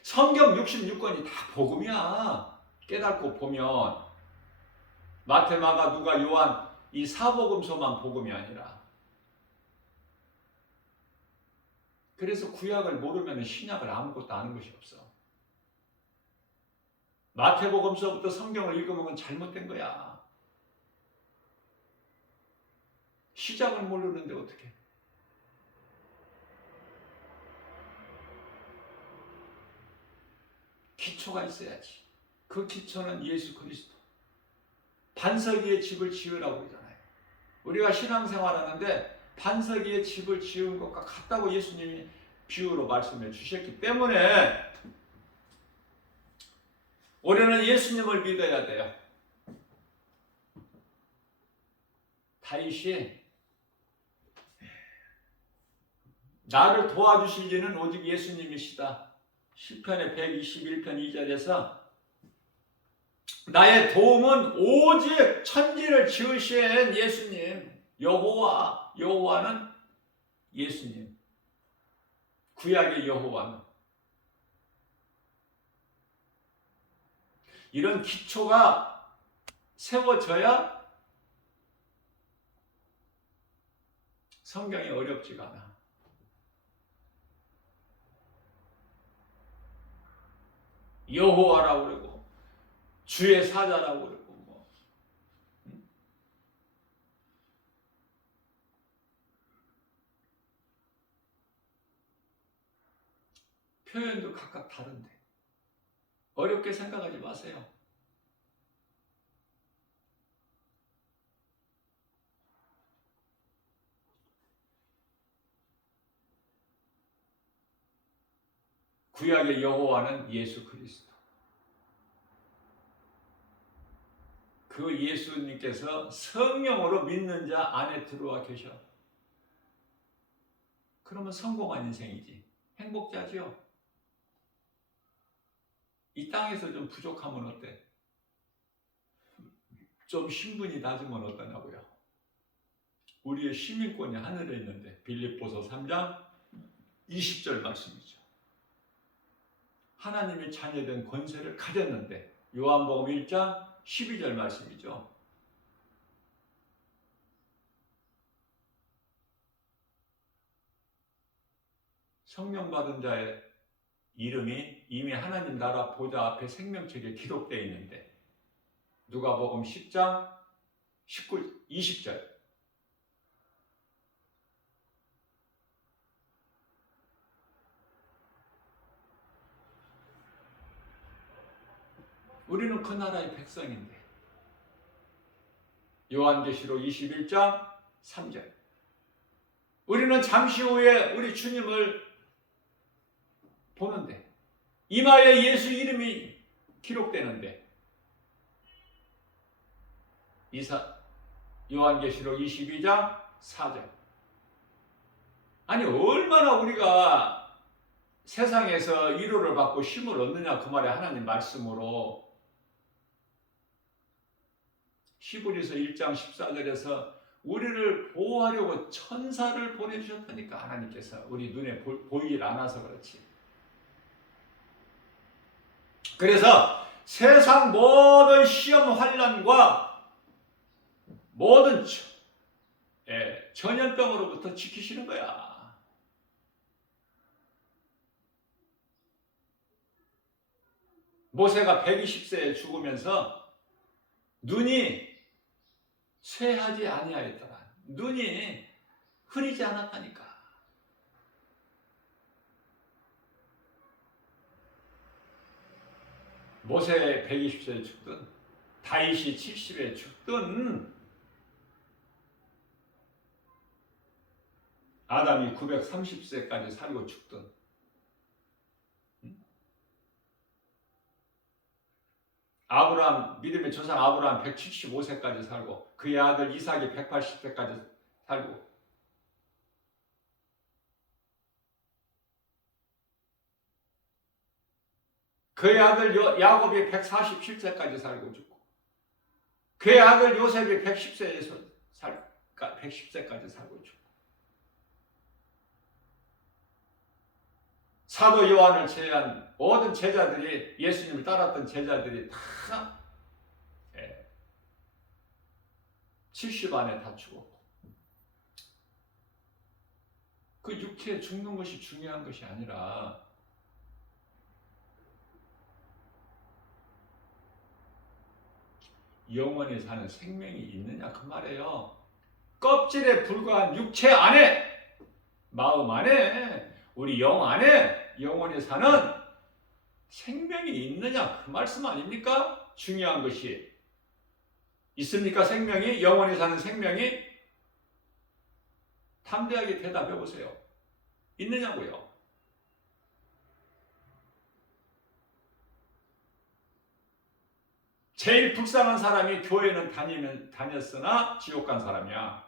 성경 66권이 다 복음이야. 깨닫고 보면 마태, 마가, 누가, 요한 이 사복음서만 복음이 아니라, 그래서 구약을 모르면 신약을 아무것도 아는 것이 없어. 마태복음서부터 성경을 읽으면 잘못된 거야. 시작을 모르는데 어떻게? 기초가 있어야지. 그 기초는 예수 그리스도. 반석 위에 집을 지으라고 그러잖아요. 우리가 신앙생활하는데 반석 위에 집을 지은 것과 같다고 예수님이 비유로 말씀해 주셨기 때문에 우리는 예수님을 믿어야 돼요. 다윗이 나를 도와주실 이는 오직 예수님이시다. 시편의 121편 2절에서 나의 도움은 오직 천지를 지으신 예수님, 여호와는 예수님, 구약의 여호와는. 이런 기초가 세워져야 성경이 어렵지가 않아. 여호와라고 그러고 주의 사자라고 그러고 표현도 각각 다른데 어렵게 생각하지 마세요. 구약의 여호와는 예수 그리스도. 그 예수님께서 성령으로 믿는 자 안에 들어와 계셔. 그러면 성공한 인생이지. 행복자죠. 이 땅에서 좀 부족하면 어때? 좀 신분이 낮으면 어떠냐고요. 우리의 시민권이 하늘에 있는데 빌립보서 3장 20절 말씀이죠. 하나님의 자녀된 권세를 가졌는데 요한복음 1장 12절 말씀이죠. 성령 받은 자의 이름이 이미 하나님 나라 보좌 앞에 생명책에 기록되어 있는데 누가복음 10장 20절 우리는 그 나라의 백성인데. 요한계시록 21장 3절. 우리는 잠시 후에 우리 주님을 보는데 이마에 예수 이름이 기록되는데 요한계시록 22장 4절. 아니 얼마나 우리가 세상에서 위로를 받고 힘을 얻느냐 그 말에 하나님 말씀으로 히브리서 1장 14절에서 우리를 보호하려고 천사를 보내주셨다니까. 하나님께서 우리 눈에 보이질 않아서 그렇지. 그래서 세상 모든 시험 환난과 모든 전염병으로부터 지키시는 거야. 모세가 120세에 죽으면서 눈이 쇠하지 아니하였더라. 눈이 흐리지 않았다니까. 모세 120세에 죽든 다윗이 70에 죽든 아담이 930세까지 살고 죽든 아브라함, 믿음의 조상 아브라함 175세까지 살고 그의 아들 이삭이 180세까지 살고 그의 아들 야곱이 147세까지 살고 죽고 그의 아들 요셉이 110세까지 살고 죽고 사도 요한을 제외한 모든 제자들이 예수님을 따랐던 제자들이 다 70 안에 다 죽었고 그 육체에 죽는 것이 중요한 것이 아니라 영원히 사는 생명이 있느냐 그 말이에요. 껍질에 불과한 육체 안에 마음 안에 우리 영 안에 영원히 사는 생명이 있느냐 그 말씀 아닙니까? 중요한 것이 있습니까? 생명이 영원히 사는 생명이 담대하게 대답해 보세요. 있느냐고요? 제일 불쌍한 사람이 교회는 다녔으나 지옥 간 사람이야.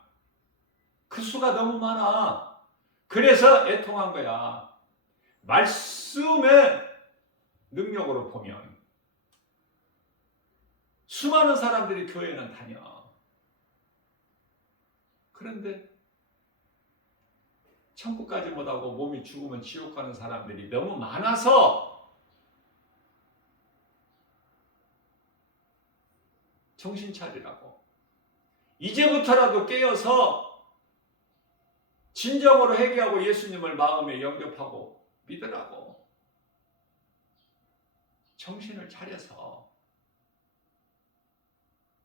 그 수가 너무 많아. 그래서 애통한 거야. 말씀의 능력으로 보면 수많은 사람들이 교회는 다녀. 그런데 천국까지 못하고 몸이 죽으면 지옥 가는 사람들이 너무 많아서 정신 차리라고. 이제부터라도 깨어서 진정으로 회개하고 예수님을 마음에 영접하고 믿으라고. 정신을 차려서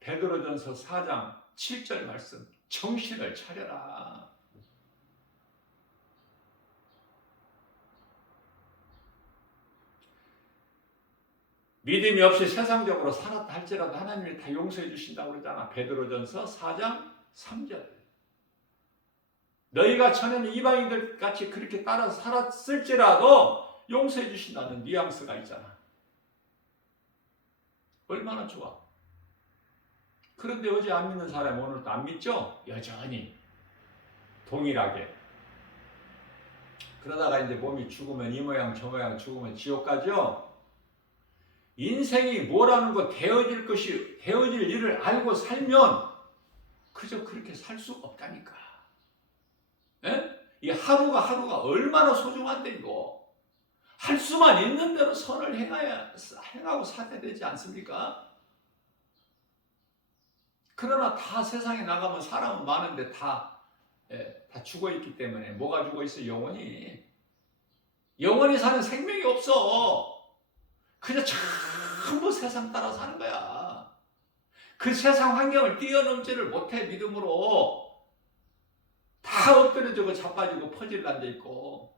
베드로전서 4장 7절 말씀 정신을 차려라. 믿음이 없이 세상적으로 살았다 할지라도 하나님이 다 용서해 주신다고 그러잖아. 베드로전서 4장 3절. 너희가 전에는 이방인들 같이 그렇게 따라서 살았을지라도 용서해 주신다는 뉘앙스가 있잖아. 얼마나 좋아. 그런데 어제 안 믿는 사람이 오늘도 안 믿죠? 여전히 동일하게. 그러다가 이제 몸이 죽으면 이 모양 저 모양 죽으면 지옥 가죠? 인생이 뭐라는 거 되어질 일을 알고 살면 그저 그렇게 살 수가 없다니까. 에? 이 하루가 얼마나 소중한데 이거. 할 수만 있는 대로 선을 행하고 살아야 되지 않습니까? 그러나 다 세상에 나가면 사람은 많은데 다 죽어있기 때문에 뭐가 죽어있어? 영원히 사는 생명이 없어. 그냥 전부 세상 따라 사는 거야. 그 세상 환경을 뛰어넘지를 못해. 믿음으로 다 엎드려지고 자빠지고 퍼질 앉아있고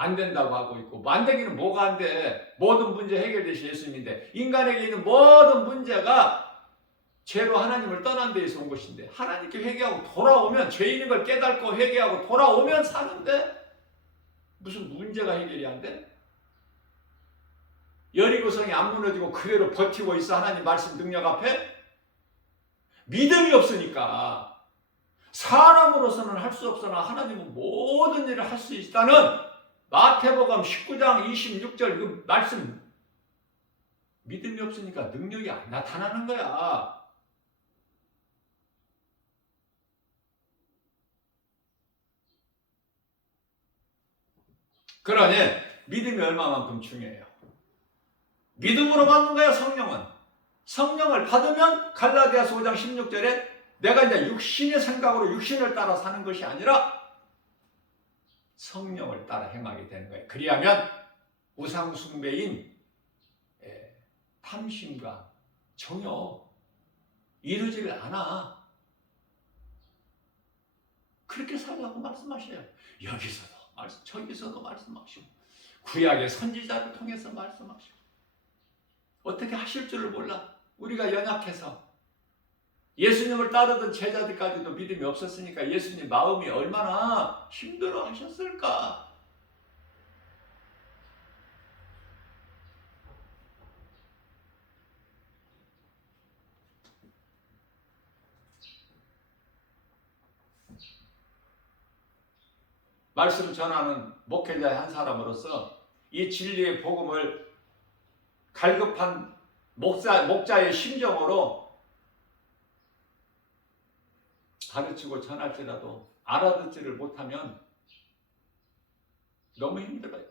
안 된다고 하고 있고, 뭐 안 되기는 뭐가 안 돼. 모든 문제 해결되시 예수님인데, 인간에게 있는 모든 문제가 죄로 하나님을 떠난 데에서 온 것인데, 하나님께 회개하고 돌아오면, 죄 있는 걸 깨닫고 회개하고 돌아오면 사는데 무슨 문제가 해결이 안 돼? 여리고성이 안 무너지고 그대로 버티고 있어, 하나님 말씀 능력 앞에? 믿음이 없으니까. 사람으로서는 할 수 없으나 하나님은 모든 일을 할 수 있다는 마태복음 19장 26절 그 말씀, 믿음이 없으니까 능력이 안 나타나는 거야. 그러니 믿음이 얼마만큼 중요해요. 믿음으로 받는 거야. 성령을 받으면 갈라디아서 5장 16절에 내가 이제 육신의 생각으로 육신을 따라 사는 것이 아니라 성령을 따라 행하게 되는 거예요. 그리하면 우상 숭배인 탐심과 정욕 이루지를 않아. 그렇게 살라고 말씀하셔요. 여기서도 말씀, 저기서도 말씀하시고, 구약의 선지자를 통해서 말씀하시고. 어떻게 하실 줄을 몰라. 우리가 연약해서. 예수님을 따르던 제자들까지도 믿음이 없었으니까 예수님 마음이 얼마나 힘들어 하셨을까. 말씀 전하는 목회자의 한 사람으로서 이 진리의 복음을 갈급한 목자의 심정으로 가르치고 전할지라도 알아듣지를 못하면 너무 힘들어요.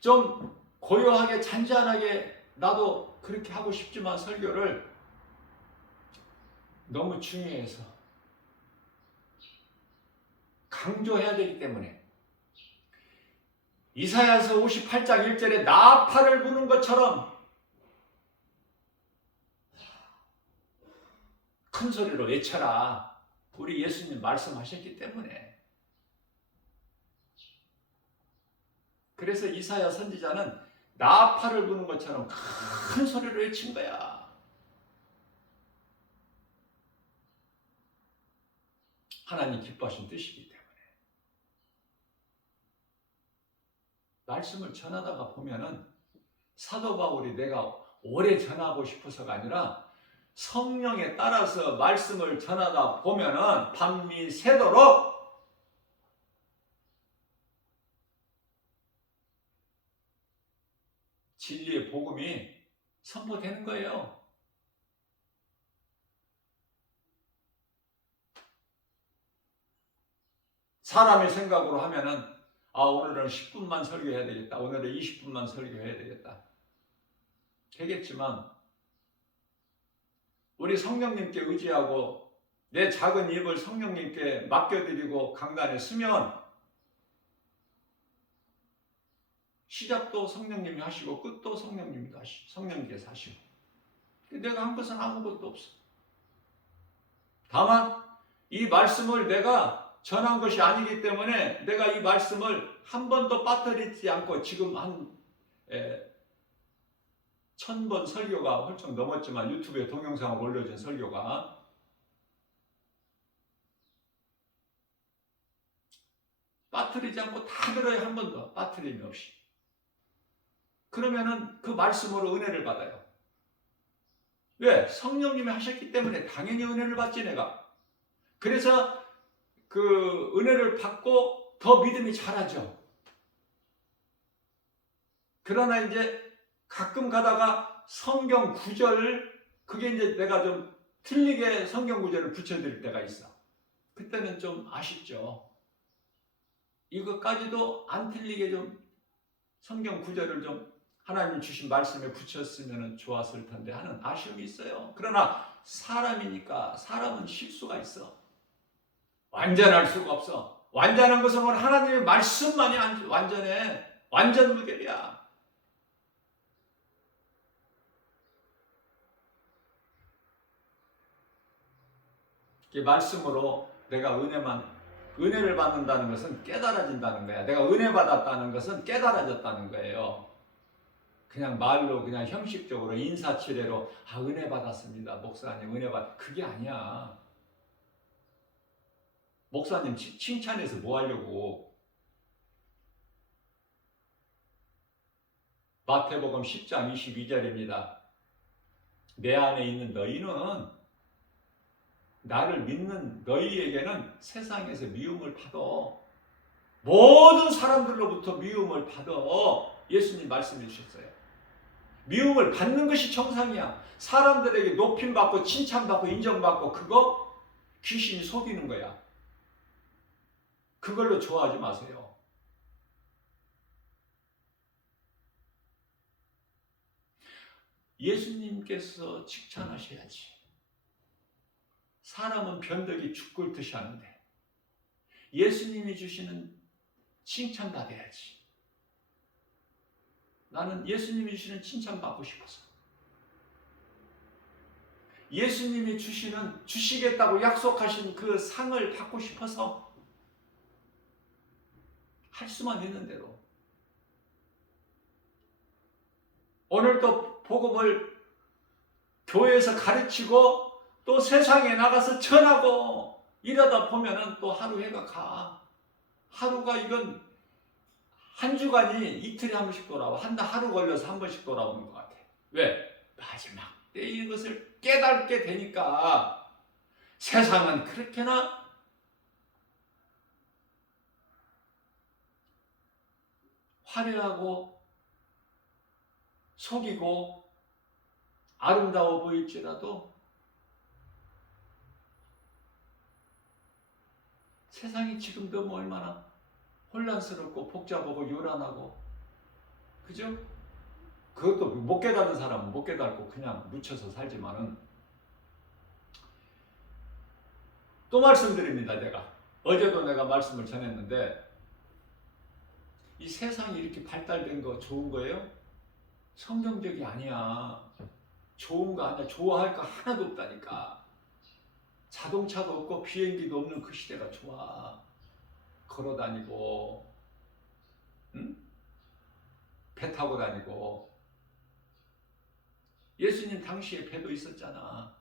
좀 고요하게 잔잔하게 나도 그렇게 하고 싶지만 설교를 너무 중요해서 강조해야 되기 때문에 이사야서 58장 1절에 나팔을 부는 것처럼 큰 소리로 외쳐라. 우리 예수님 말씀하셨기 때문에. 그래서 이사야 선지자는 나팔을 부는 것처럼 큰 소리로 외친 거야. 하나님 기뻐하신 뜻이기 때문에. 말씀을 전하다가 보면은 사도 바울이 내가 오래 전하고 싶어서가 아니라 성령에 따라서 말씀을 전하다 보면은 밤이 새도록 진리의 복음이 선포되는 거예요. 사람의 생각으로 하면은 오늘은 10분만 설교해야 되겠다. 오늘은 20분만 설교해야 되겠다. 되겠지만 우리 성령님께 의지하고 내 작은 입을 성령님께 맡겨드리고 강단에 서면 시작도 성령님이 하시고 끝도 성령님께서 하시고 내가 한 것은 아무것도 없어. 다만 이 말씀을 내가 전한 것이 아니기 때문에 내가 이 말씀을 한 번도 빠뜨리지 않고 지금 한 1000번 설교가 훌쩍 넘었지만 유튜브에 동영상을 올려준 설교가 빠뜨리지 않고 다 들어요. 한 번도 빠뜨림이 없이. 그러면은 그 말씀으로 은혜를 받아요. 왜? 성령님이 하셨기 때문에 당연히 은혜를 받지 내가. 그래서 그 은혜를 받고 더 믿음이 자라죠. 그러나 이제 가끔 가다가 성경 구절을 그게 이제 내가 좀 틀리게 성경 구절을 붙여드릴 때가 있어. 그때는 좀 아쉽죠. 이것까지도 안 틀리게 좀 성경 구절을 좀 하나님 주신 말씀에 붙였으면 좋았을 텐데 하는 아쉬움이 있어요. 그러나 사람이니까 사람은 실수가 있어. 완전할 수가 없어. 완전한 것은 하나님의 말씀만이 완전해. 완전 무결이야. 이 말씀으로 내가 은혜만 은혜를 받는다는 것은 깨달아진다는 거야. 내가 은혜 받았다는 것은 깨달아졌다는 거예요. 그냥 말로 그냥 형식적으로 인사치레로 은혜 받았습니다. 목사님 은혜 그게 아니야. 목사님 칭찬해서 뭐 하려고. 마태복음 10장 22절입니다. 내 안에 있는 너희는 나를 믿는 너희에게는 세상에서 미움을 받아. 모든 사람들로부터 미움을 받아. 예수님 말씀해 주셨어요. 미움을 받는 것이 정상이야. 사람들에게 높임받고 칭찬받고 인정받고 그거 귀신이 속이는 거야. 그걸로 좋아하지 마세요. 예수님께서 칭찬하셔야지. 사람은 변덕이 죽골듯이 하는데 예수님이 주시는 칭찬 받아야지. 나는 예수님이 주시는 칭찬 받고 싶어서. 예수님이 주시겠다고 약속하신 그 상을 받고 싶어서 할 수만 있는 대로. 오늘도 복음을 교회에서 가르치고 또 세상에 나가서 전하고 이러다 보면은 또 하루 해가 가. 하루가 이건 한 주간이 이틀에 한 번씩 돌아와. 하루 걸려서 한 번씩 돌아오는 것 같아. 왜? 마지막 때 이것을 깨닫게 되니까. 세상은 그렇게나 화려하고 속이고 아름다워 보일지라도 세상이 지금 너무 얼마나 혼란스럽고 복잡하고 요란하고, 그죠? 그것도 못 깨닫는 사람은 못 깨닫고 그냥 묻혀서 살지만은, 또 말씀드립니다. 어제도 내가 말씀을 전했는데, 이 세상이 이렇게 발달된 거 좋은 거예요? 성경적이 아니야. 좋은 거 아니야. 좋아할 거 하나도 없다니까. 자동차도 없고 비행기도 없는 그 시대가 좋아. 걸어 다니고, 응? 배 타고 다니고. 예수님 당시에 배도 있었잖아.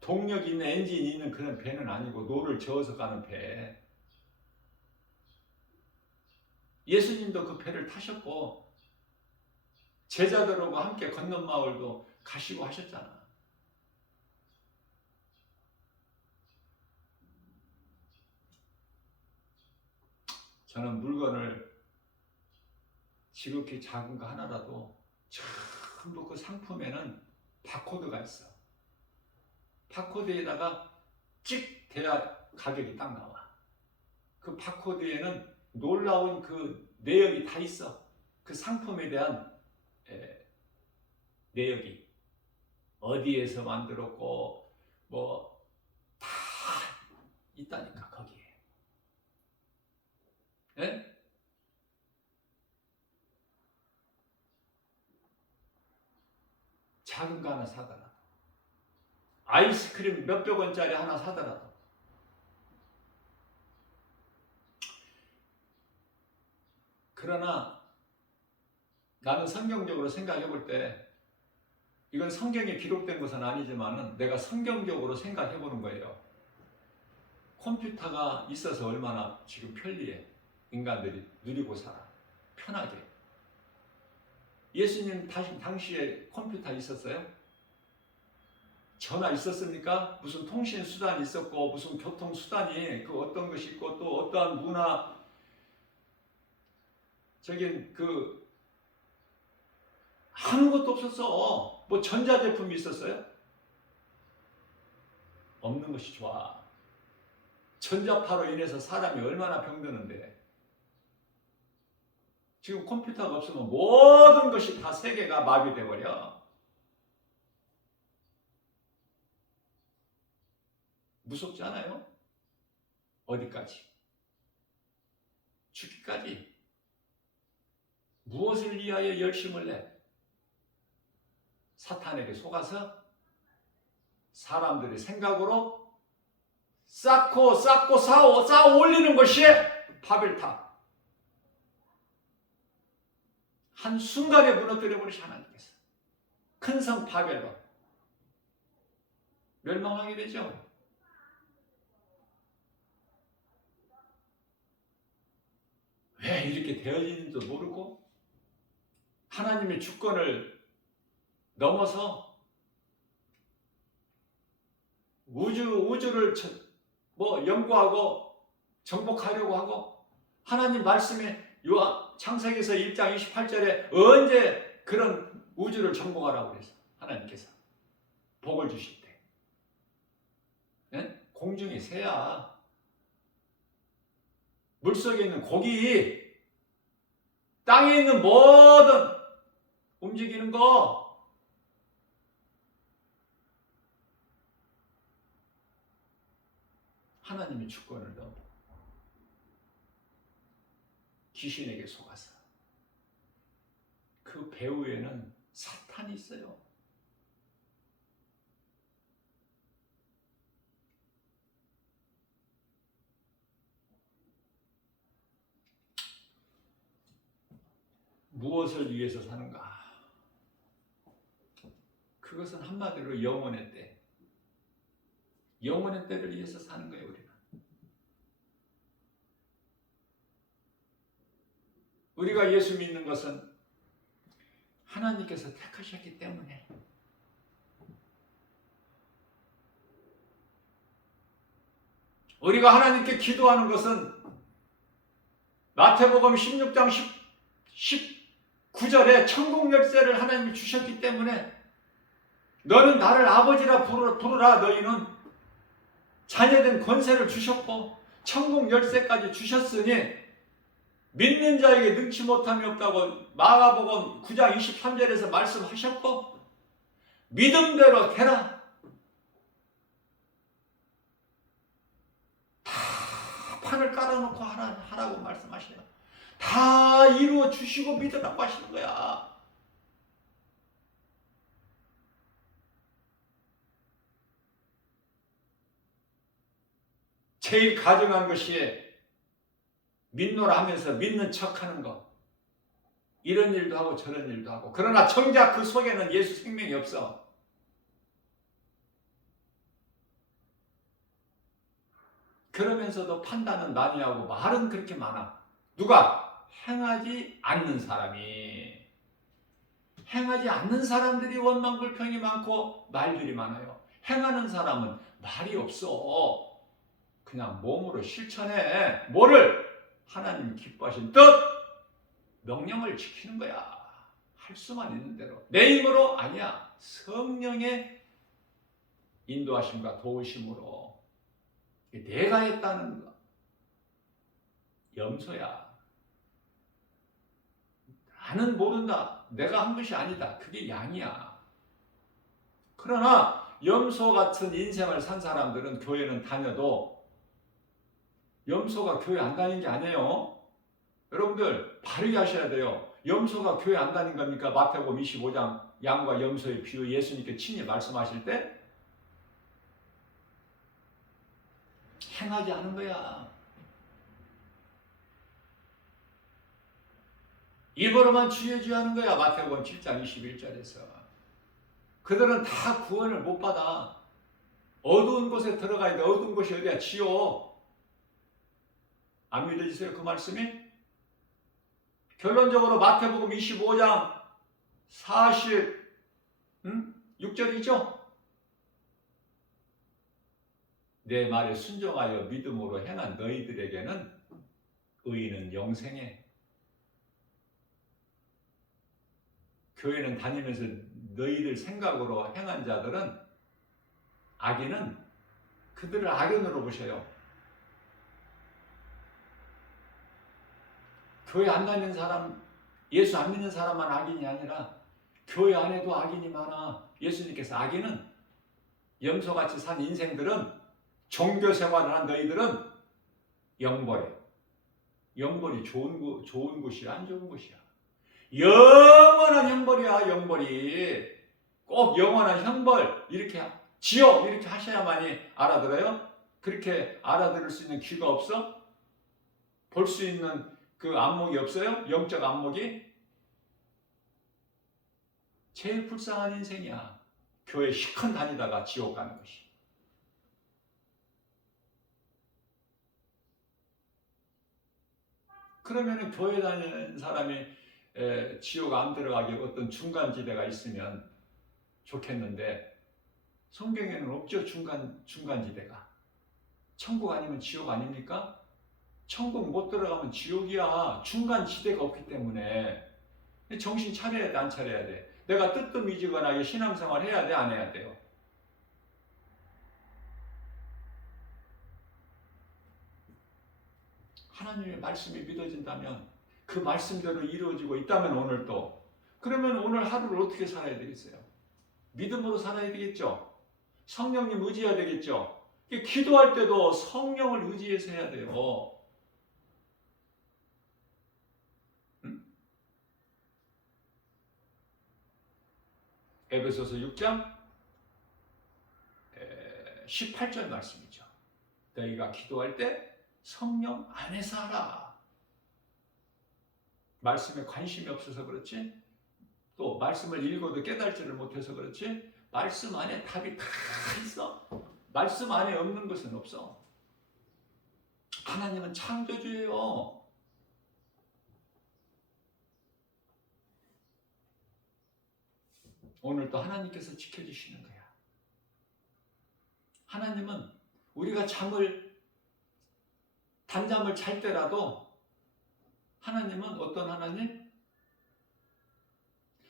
동력 있는 엔진이 있는 그런 배는 아니고 노를 저어서 가는 배. 예수님도 그 배를 타셨고 제자들하고 함께 건넌 마을도 가시고 하셨잖아. 저는 물건을 지극히 작은 거 하나라도 전부 그 상품에는 바코드가 있어. 바코드에다가 찍 대야 가격이 딱 나와. 그 바코드에는 놀라운 그 내역이 다 있어. 그 상품에 대한 내역이 어디에서 만들었고 뭐 다 있다니까 거기에. 예? 작은 거 하나 사더라도, 아이스크림 몇백 원짜리 하나 사더라도, 그러나 나는 성경적으로 생각해 볼 때, 이건 성경에 기록된 것은 아니지만은 내가 성경적으로 생각해 보는 거예요. 컴퓨터가 있어서 얼마나 지금 편리해. 인간들이 누리고 살아. 편하게. 예수님 당시에 컴퓨터 있었어요? 전화 있었습니까? 무슨 통신 수단이 있었고 무슨 교통 수단이 그 어떤 것이 있고 또 어떠한 문화적인 그 아무것도 없었어. 뭐 전자제품이 있었어요? 없는 것이 좋아. 전자파로 인해서 사람이 얼마나 병드는데. 지금 컴퓨터가 없으면 모든 것이 다 세계가 마비돼 버려. 무섭지 않아요? 어디까지? 죽기까지. 무엇을 위하여 열심을 내? 사탄에게 속아서 사람들의 생각으로 쌓고 쌓아 올리는 것이 바벨탑. 한순간에 무너뜨려 버리시 하나님께서. 큰 성 바벨론 멸망하게 되죠. 왜 이렇게 되어지는지도 모르고 하나님의 주권을 넘어서 우주를 연구하고 정복하려고 하고, 하나님 말씀에 창세기에서 1장 28절에 언제 그런 우주를 정복하라고 그랬어. 하나님께서 복을 주실 때. 네? 공중의 새야, 물속에 있는 고기, 땅에 있는 모든 움직이는 거, 하나님의 주권을 넘어 귀신에게 속아서 그 배후에는 사탄이 있어요. 무엇을 위해서 사는가? 그것은 한마디로 영혼의 때. 영혼의 때를 위해서 사는 거예요, 우리는. 우리가 예수 믿는 것은 하나님께서 택하셨기 때문에. 우리가 하나님께 기도하는 것은 마태복음 16장 19절에 천국 열쇠를 하나님이 주셨기 때문에, 너는 나를 아버지라 부르라. 너희는 자녀된 권세를 주셨고 천국 열쇠까지 주셨으니 믿는 자에게 능치 못함이 없다고 마가복음 9장 23절에서 말씀하셨고, 믿음대로 되라. 다 판을 깔아놓고 하라고 말씀하시네요. 다 이루어 주시고 믿으라고 하시는 거야. 제일 가증한 것이 믿노라 하면서 믿는 척하는 거. 이런 일도 하고 저런 일도 하고. 그러나 정작 그 속에는 예수 생명이 없어. 그러면서도 판단은 많이 하고 말은 그렇게 많아. 누가? 행하지 않는 사람이. 행하지 않는 사람들이 원망불평이 많고 말들이 많아요. 행하는 사람은 말이 없어. 그냥 몸으로 실천해. 뭐를? 하나님 기뻐하신 뜻, 명령을 지키는 거야. 할 수만 있는 대로. 내 힘으로? 아니야. 성령의 인도하심과 도우심으로. 내가 했다는 거. 염소야. 나는 모른다. 내가 한 것이 아니다. 그게 양이야. 그러나 염소 같은 인생을 산 사람들은 교회는 다녀도 염소가 교회 안 다니는 게 아니에요. 여러분들 바르게 하셔야 돼요. 염소가 교회 안 다닌 겁니까? 마태복음 25장 양과 염소의 비유 예수님께 친히 말씀하실 때 행하지 않은 거야. 입으로만 주여주여 하는 거야. 마태복음 7장 21절에서. 그들은 다 구원을 못 받아. 어두운 곳에 들어가야 돼. 어두운 곳이 어디야? 지옥. 안 믿어지세요? 그 말씀이? 결론적으로 마태복음 25장 46절이죠? 내 말에 순종하여 믿음으로 행한 너희들에게는 의인은 영생에. 교회는 다니면서 너희들 생각으로 행한 자들은, 악인은 그들을 악인으로 보셔요. 교회 안 다니는 사람, 예수 안 믿는 사람만 악인이 아니라 교회 안에도 악인이 많아. 예수님께서 악인은, 염소같이 산 인생들은, 종교 생활을 한 너희들은 영벌해. 영벌이 좋은 곳이야, 안 좋은 곳이야? 영원한 형벌이야. 영벌이 꼭 영원한 형벌, 이렇게 지옥 이렇게 하셔야만이 알아들어요? 그렇게 알아들을 수 있는 귀가 없어? 볼 수 있는 그 안목이 없어요? 영적 안목이? 제일 불쌍한 인생이야. 교회 시큰 다니다가 지옥 가는 것이. 그러면은 교회 다니는 사람이 지옥 안 들어가게 어떤 중간지대가 있으면 좋겠는데 성경에는 없죠. 중간지대가. 천국 아니면 지옥 아닙니까? 천국 못 들어가면 지옥이야. 중간지대가 없기 때문에 정신 차려야 돼, 안 차려야 돼? 내가 뜨뜻미지근하게 신앙생활 해야 돼, 안 해야 돼요? 하나님의 말씀이 믿어진다면 그 말씀대로 이루어지고 있다면 오늘도 그러면 오늘 하루를 어떻게 살아야 되겠어요? 믿음으로 살아야 되겠죠? 성령님 의지해야 되겠죠? 기도할 때도 성령을 의지해서 해야 돼요. 에베소서 6장 18절 말씀이죠. 너희가 기도할 때 성령 안에서 하라. 말씀에 관심이 없어서 그렇지, 또 말씀을 읽어도 깨달지를 못해서 그렇지, 말씀 안에 답이 다 있어. 말씀 안에 없는 것은 없어. 하나님은 창조주예요. 오늘도 하나님께서 지켜주시는 거야. 하나님은 우리가 단잠을 잘 때라도 하나님은 어떤 하나님?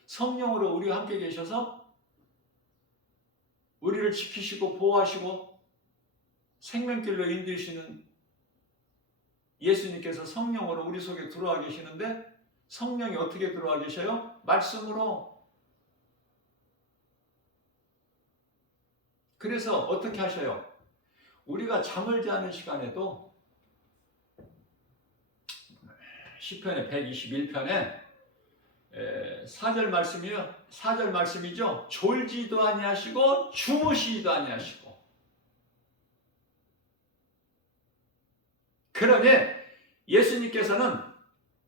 성령으로 우리와 함께 계셔서 우리를 지키시고 보호하시고 생명길로 인도하시는 예수님께서 성령으로 우리 속에 들어와 계시는데 성령이 어떻게 들어와 계셔요? 말씀으로. 그래서 어떻게 하셔요? 우리가 잠을 자는 시간에도 시편의 121편에 4절 말씀이요. 4절 말씀이죠. 졸지도 아니하시고 주무시지도 아니하시고. 그러니 예수님께서는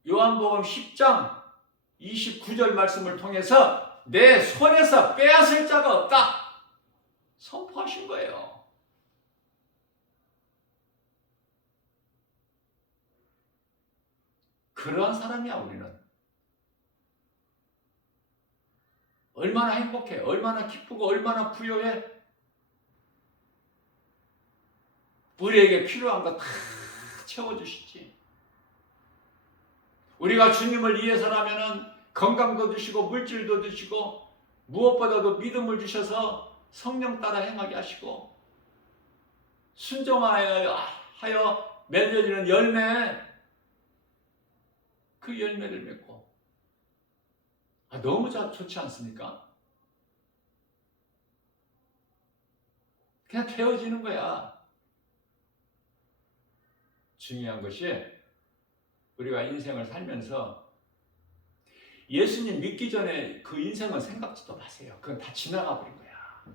요한복음 10장 29절 말씀을 통해서 내 손에서 빼앗을 자가 없다 선포하신 거예요. 그러한 사람이야 우리는. 얼마나 행복해, 얼마나 기쁘고 얼마나 부유해. 우리에게 필요한 거 다 채워주시지. 우리가 주님을 위해서라면 건강도 주시고 물질도 주시고 무엇보다도 믿음을 주셔서 성령 따라 행하게 하시고 순종하여 맺어지는 열매, 그 열매를 맺고 너무 좋지 않습니까? 그냥 되어지는 거야. 중요한 것이 우리가 인생을 살면서 예수님 믿기 전에 그 인생은 생각지도 마세요. 그건 다 지나가 버린 거야.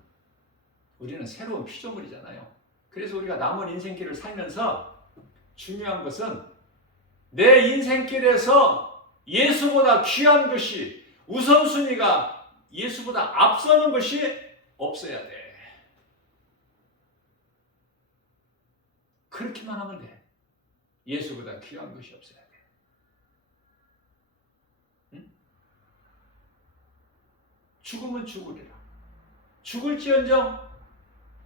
우리는 새로운 피조물이잖아요. 그래서 우리가 남은 인생길을 살면서 중요한 것은 내 인생길에서 예수보다 귀한 것이, 우선순위가 예수보다 앞서는 것이 없어야 돼. 그렇게만 하면 돼. 예수보다 귀한 것이 없어야 돼. 응? 죽으면 죽으리라. 죽을지언정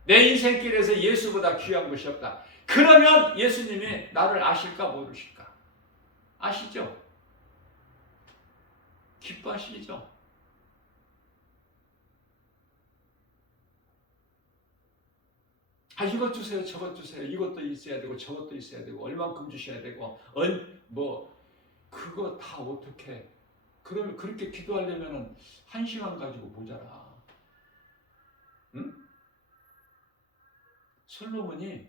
내 인생길에서 예수보다 귀한 것이 없다. 그러면 예수님이 나를 아실까 모르실까? 아시죠? 기뻐하시죠? 이것 주세요, 저것 주세요. 이것도 있어야 되고 저것도 있어야 되고 얼만큼 주셔야 되고 그거 다 어떻게? 그러면 그렇게 기도하려면 1시간 가지고 모자라. 응? 솔로몬이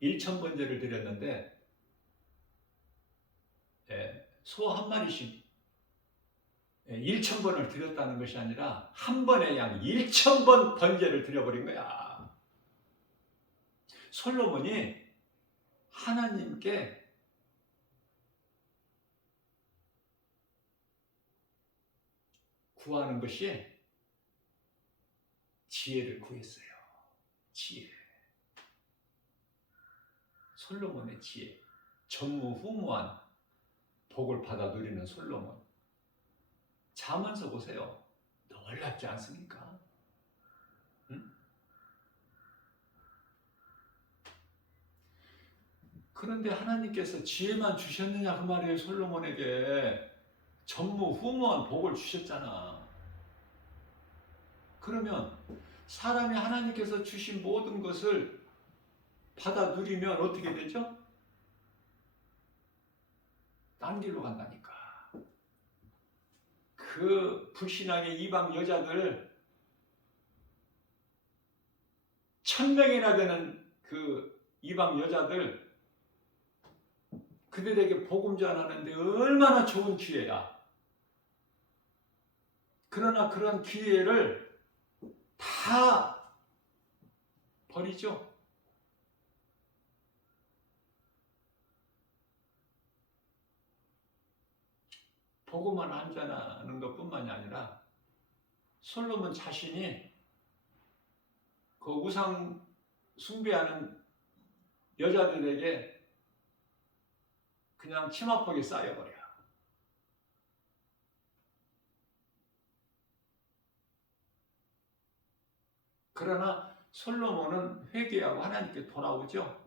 1,000번제를 드렸는데 소 한 마리씩 1,000번을 드렸다는 것이 아니라 한 번에 양 1,000번 번제를 드려버린 거야. 솔로몬이 하나님께 구하는 것이 지혜를 구했어요. 지혜. 솔로몬의 지혜. 전무후무한 복을 받아 누리는 솔로몬. 잠언서 보세요. 놀랍지 않습니까? 응? 그런데 하나님께서 지혜만 주셨느냐 그 말이에요. 솔로몬에게 전무후무한 복을 주셨잖아. 그러면 사람이 하나님께서 주신 모든 것을 받아 누리면 어떻게 되죠? 딴 길로 간다니까. 그 불신앙의 이방 여자들 1,000명이나 되는 그 이방 여자들 그들에게 복음 전하는데 얼마나 좋은 기회야. 그러나 그런 기회를 다 버리죠. 복음만 안 전하는 것뿐만이 아니라 솔로몬 자신이 그 우상 숭배하는 여자들에게 그냥 치마폭이 쌓여버려. 그러나 솔로몬은 회개하고 하나님께 돌아오죠.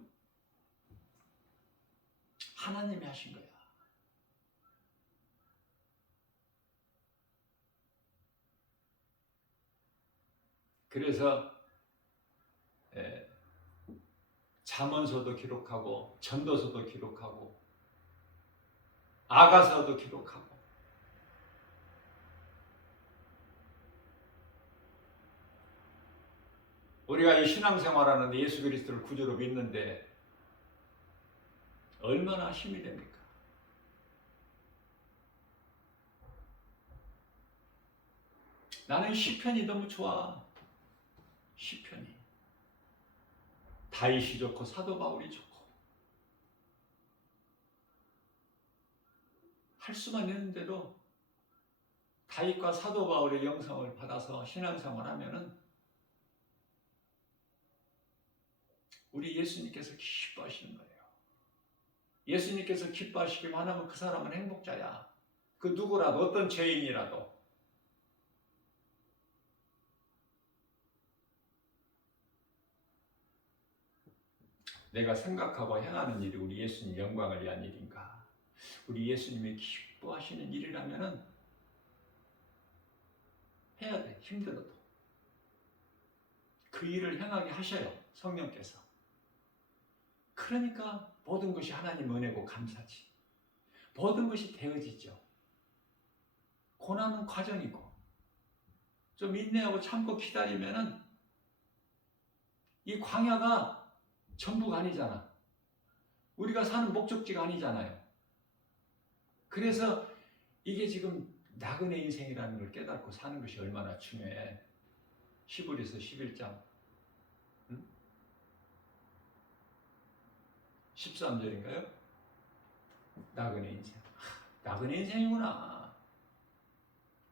하나님이 하신 거야. 그래서 잠언서도 기록하고 전도서도 기록하고 아가서도 기록하고 우리가 이 신앙생활하는데 예수 그리스도를 구주로 믿는데 얼마나 힘이 됩니까? 나는 시편이 너무 좋아. 시편이. 다윗이 좋고 사도 바울이 좋고 할 수만 있는 대로 다윗과 사도 바울의 영성을 받아서 신앙생활하면은 우리 예수님께서 기뻐하시는 거예요. 예수님께서 기뻐하시기만 하면 그 사람은 행복자야. 그 누구라도 어떤 죄인이라도. 내가 생각하고 행하는 일이 우리 예수님 영광을 위한 일인가? 우리 예수님이 기뻐하시는 일이라면은 해야 돼. 힘들어도. 그 일을 행하게 하셔요. 성령께서. 그러니까 모든 것이 하나님 은혜고 감사지. 모든 것이 되어지죠. 고난은 과정이고 좀 인내하고 참고 기다리면은 이 광야가 전부가 아니잖아. 우리가 사는 목적지가 아니잖아요. 그래서 이게 지금 나그네 인생이라는 걸 깨닫고 사는 것이 얼마나 중요해. 히브리서 11장 13절인가요? 나그네 인생. 나그네 인생이구나.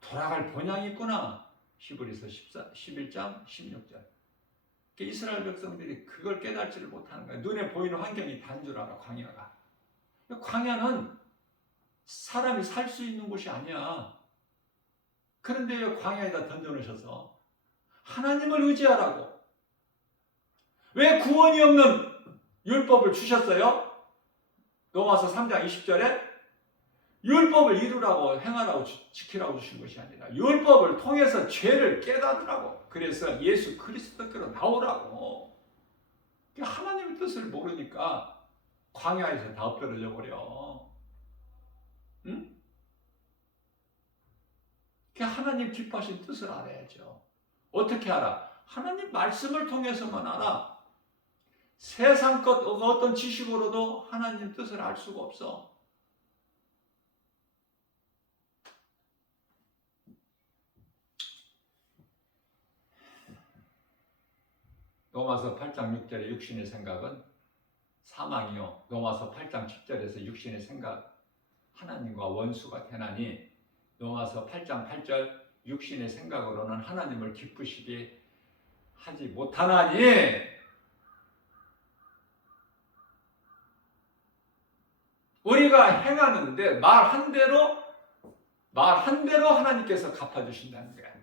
돌아갈 본향이 있구나. 히브리서 11장 16절. 이스라엘 백성들이 그걸 깨닫지를 못하는 거야. 눈에 보이는 환경이 단 줄 알아. 광야가. 광야는 사람이 살 수 있는 곳이 아니야. 그런데 왜 광야에다 던져놓으셔서 하나님을 의지하라고. 왜 구원이 없는 율법을 주셨어요? 로마서 3장 20절에 율법을 이루라고 행하라고 지키라고 주신 것이 아니라 율법을 통해서 죄를 깨달으라고. 그래서 예수 그리스도께로 나오라고. 하나님의 뜻을 모르니까 광야에서 다 엎드러져 버려. 응? 하나님 기뻐하신 뜻을 알아야죠. 어떻게 알아? 하나님 말씀을 통해서만 알아. 세상 것 어떤 지식으로도 하나님 뜻을 알 수가 없어. 로마서 8장 6절의 육신의 생각은 사망이요. 로마서 8장 10절에서 육신의 생각 하나님과 원수가 되나니 로마서 8장 8절 육신의 생각으로는 하나님을 기쁘시게 하지 못하나니 우리가 행하는데 말한 대로 하나님께서 갚아주신다는 거야.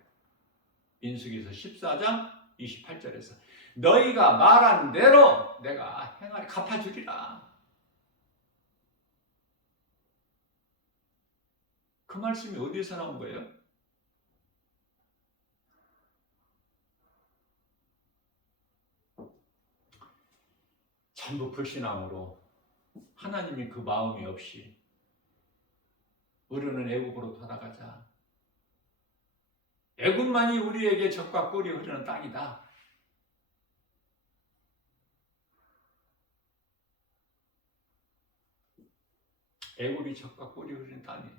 민수기서 14장 28절에서 너희가 말한 대로 내가 행하리 갚아주리라. 그 말씀이 어디에서 나온 거예요? 전부 불신앙으로 하나님이 그 마음이 없이 우리는 애굽으로 돌아가자. 애굽만이 우리에게 젖과 꿀이 흐르는 땅이다. 애굽이 젖과 꿀이 흐르는 땅이에요.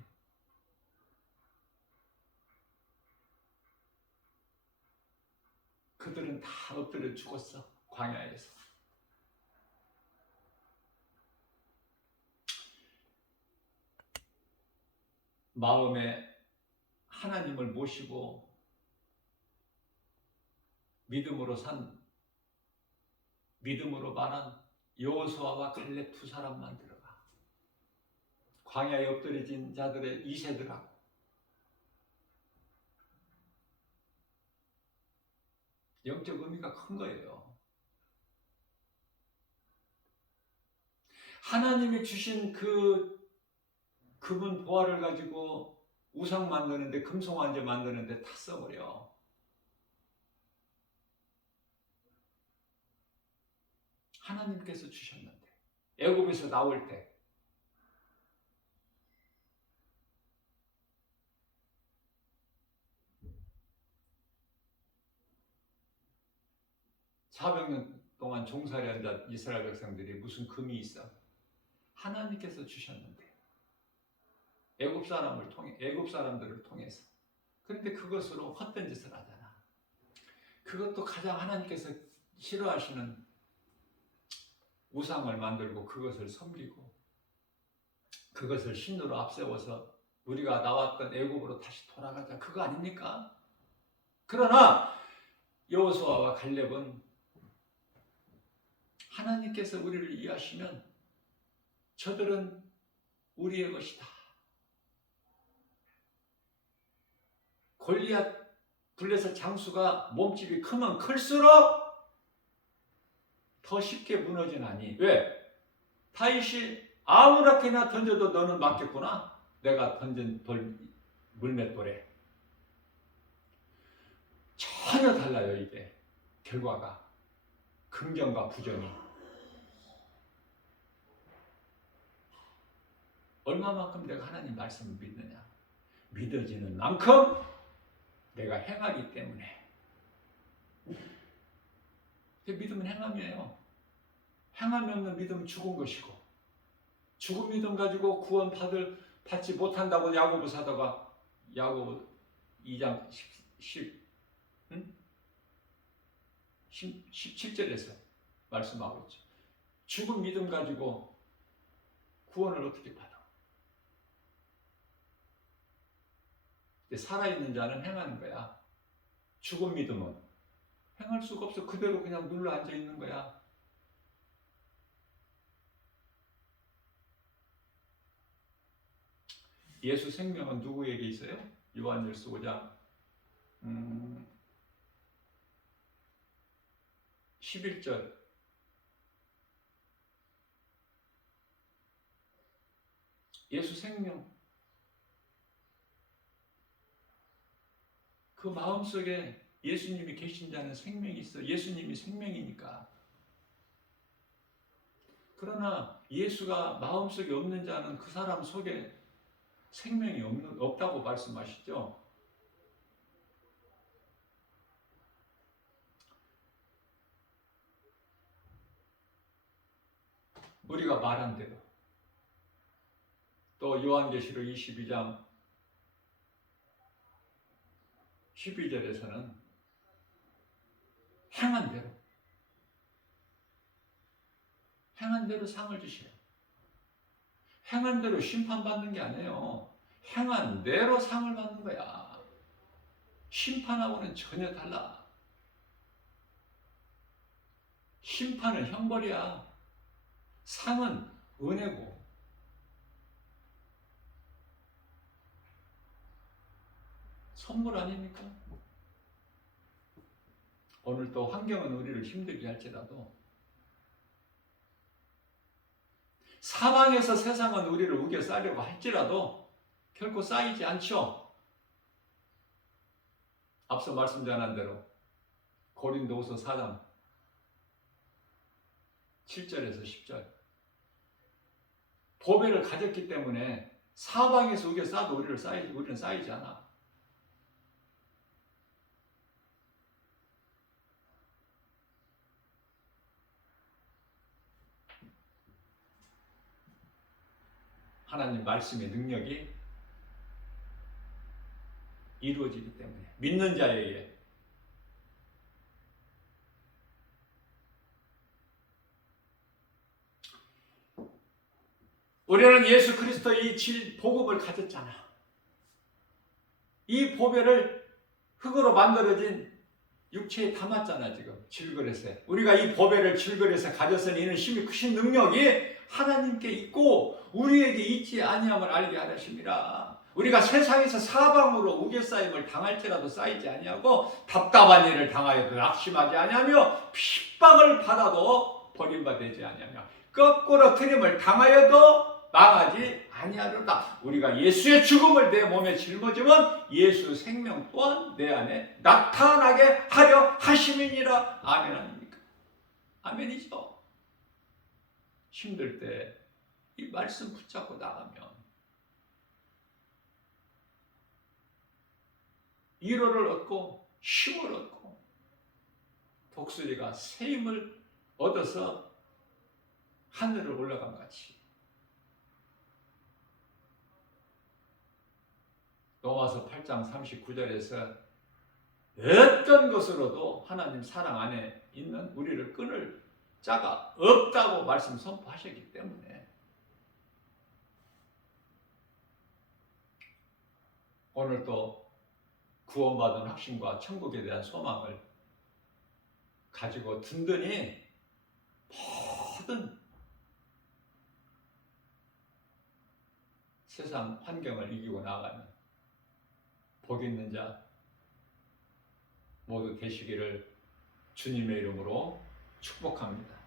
그들은 다 엎드려 죽었어. 광야에서. 마음에 하나님을 모시고 믿음으로 말한 여호수아와 갈렙 두 사람만 들어가. 광야에 엎드려진 자들의 2세들하고 영적 의미가 큰 거예요. 하나님이 주신 그분 보화를 가지고 우상 만드는데, 금송아지 만드는데 다 써버려. 하나님께서 주셨는데, 애굽에서 나올 때 400년 동안 종살이한 자 이스라엘 백성들이 무슨 금이 있어? 하나님께서 주셨는데, 애굽 사람들을 통해서. 그런데 그것으로 헛된 짓을 하잖아. 그것도 가장 하나님께서 싫어하시는 우상을 만들고 그것을 섬기고 그것을 신으로 앞세워서 우리가 나왔던 애굽으로 다시 돌아가자. 그거 아닙니까? 그러나 여호수아와 갈렙은 하나님께서 우리를 이해하시면 저들은 우리의 것이다. 골리앗 블레셋 장수가 몸집이 크면 클수록 더 쉽게 무너지나니. 왜? 다윗이 아무렇게나 던져도 너는 맞겠구나. 내가 던진 물맷돌에. 전혀 달라요. 이게 결과가. 긍정과 부정이. 얼마만큼 내가 하나님 말씀을 믿느냐. 믿어지는 만큼 내가 행하기 때문에. 믿음은 행함이에요. 행함이 없는 믿음은 죽은 것이고, 죽은 믿음 가지고 구원 받지 못한다고 야고보 사도가 야고보 2장 17절에서 말씀하고 있죠. 죽은 믿음 가지고 구원을 어떻게 받아? 살아있는 자는 행하는 거야. 죽은 믿음은 행할 수가 없어. 그대로 그냥 눌러 앉아 있는 거야. 예수 생명은 누구에게 있어요? 요한일서 5장 11절. 예수 생명. 그 마음속에 예수님이 계신 자는 생명이 있어. 예수님이 생명이니까. 그러나 예수가 마음속에 없는 자는 그 사람 속에 생명이 없다고 말씀하시죠. 우리가 말한 대로. 또 요한계시록 22장 12절에서는 행한 대로 행한 대로 상을 주시라. 행한 대로 심판받는 게 아니에요. 행한 대로 상을 받는 거야. 심판하고는 전혀 달라. 심판은 형벌이야. 상은 은혜고. 선물 아닙니까? 오늘 또 환경은 우리를 힘들게 할지라도 사방에서 세상은 우리를 우겨 싸려고 할지라도 결코 쌓이지 않죠. 앞서 말씀드린 대로 고린도후서 4장 7절에서 10절 보배를 가졌기 때문에 사방에서 우겨 싸도 우리는 쌓이지 않아. 하나님 말씀의 능력이 이루어지기 때문에 믿는 자에게 우리는 예수 그리스도의 복음을 가졌잖아. 이 보배를 흙으로 만들어진 육체에 담았잖아. 지금 질그릇에 우리가 이 보배를 질그릇에 가졌으니 이는 심히 크신 능력이 하나님께 있고 우리에게 있지 아니함을 알게 하려심이라. 우리가 세상에서 사방으로 우겨싸임을 당할지라도 쌓이지 아니하고 답답한 일을 당하여도 낙심하지 아니하며 핍박을 받아도 버림받지 아니하며 거꾸로 트림을 당하여도 망하지 아니하리로다. 우리가 예수의 죽음을 내 몸에 짊어지면 예수 생명 또한 내 안에 나타나게 하려 하심이니라. 아멘 아닙니까? 아멘이죠. 힘들 때 이 말씀 붙잡고 나가면 위로를 얻고 힘을 얻고 독수리가 새 힘을 얻어서 하늘을 올라간 같이 로마서 8장 39절에서 어떤 것으로도 하나님 사랑 안에 있는 우리를 끊을 자가 없다고 말씀 선포하셨기 때문에 오늘 또 구원받은 확신과 천국에 대한 소망을 가지고 든든히 모든 세상 환경을 이기고 나가는 복 있는 자 모두 되시기를 주님의 이름으로 축복합니다.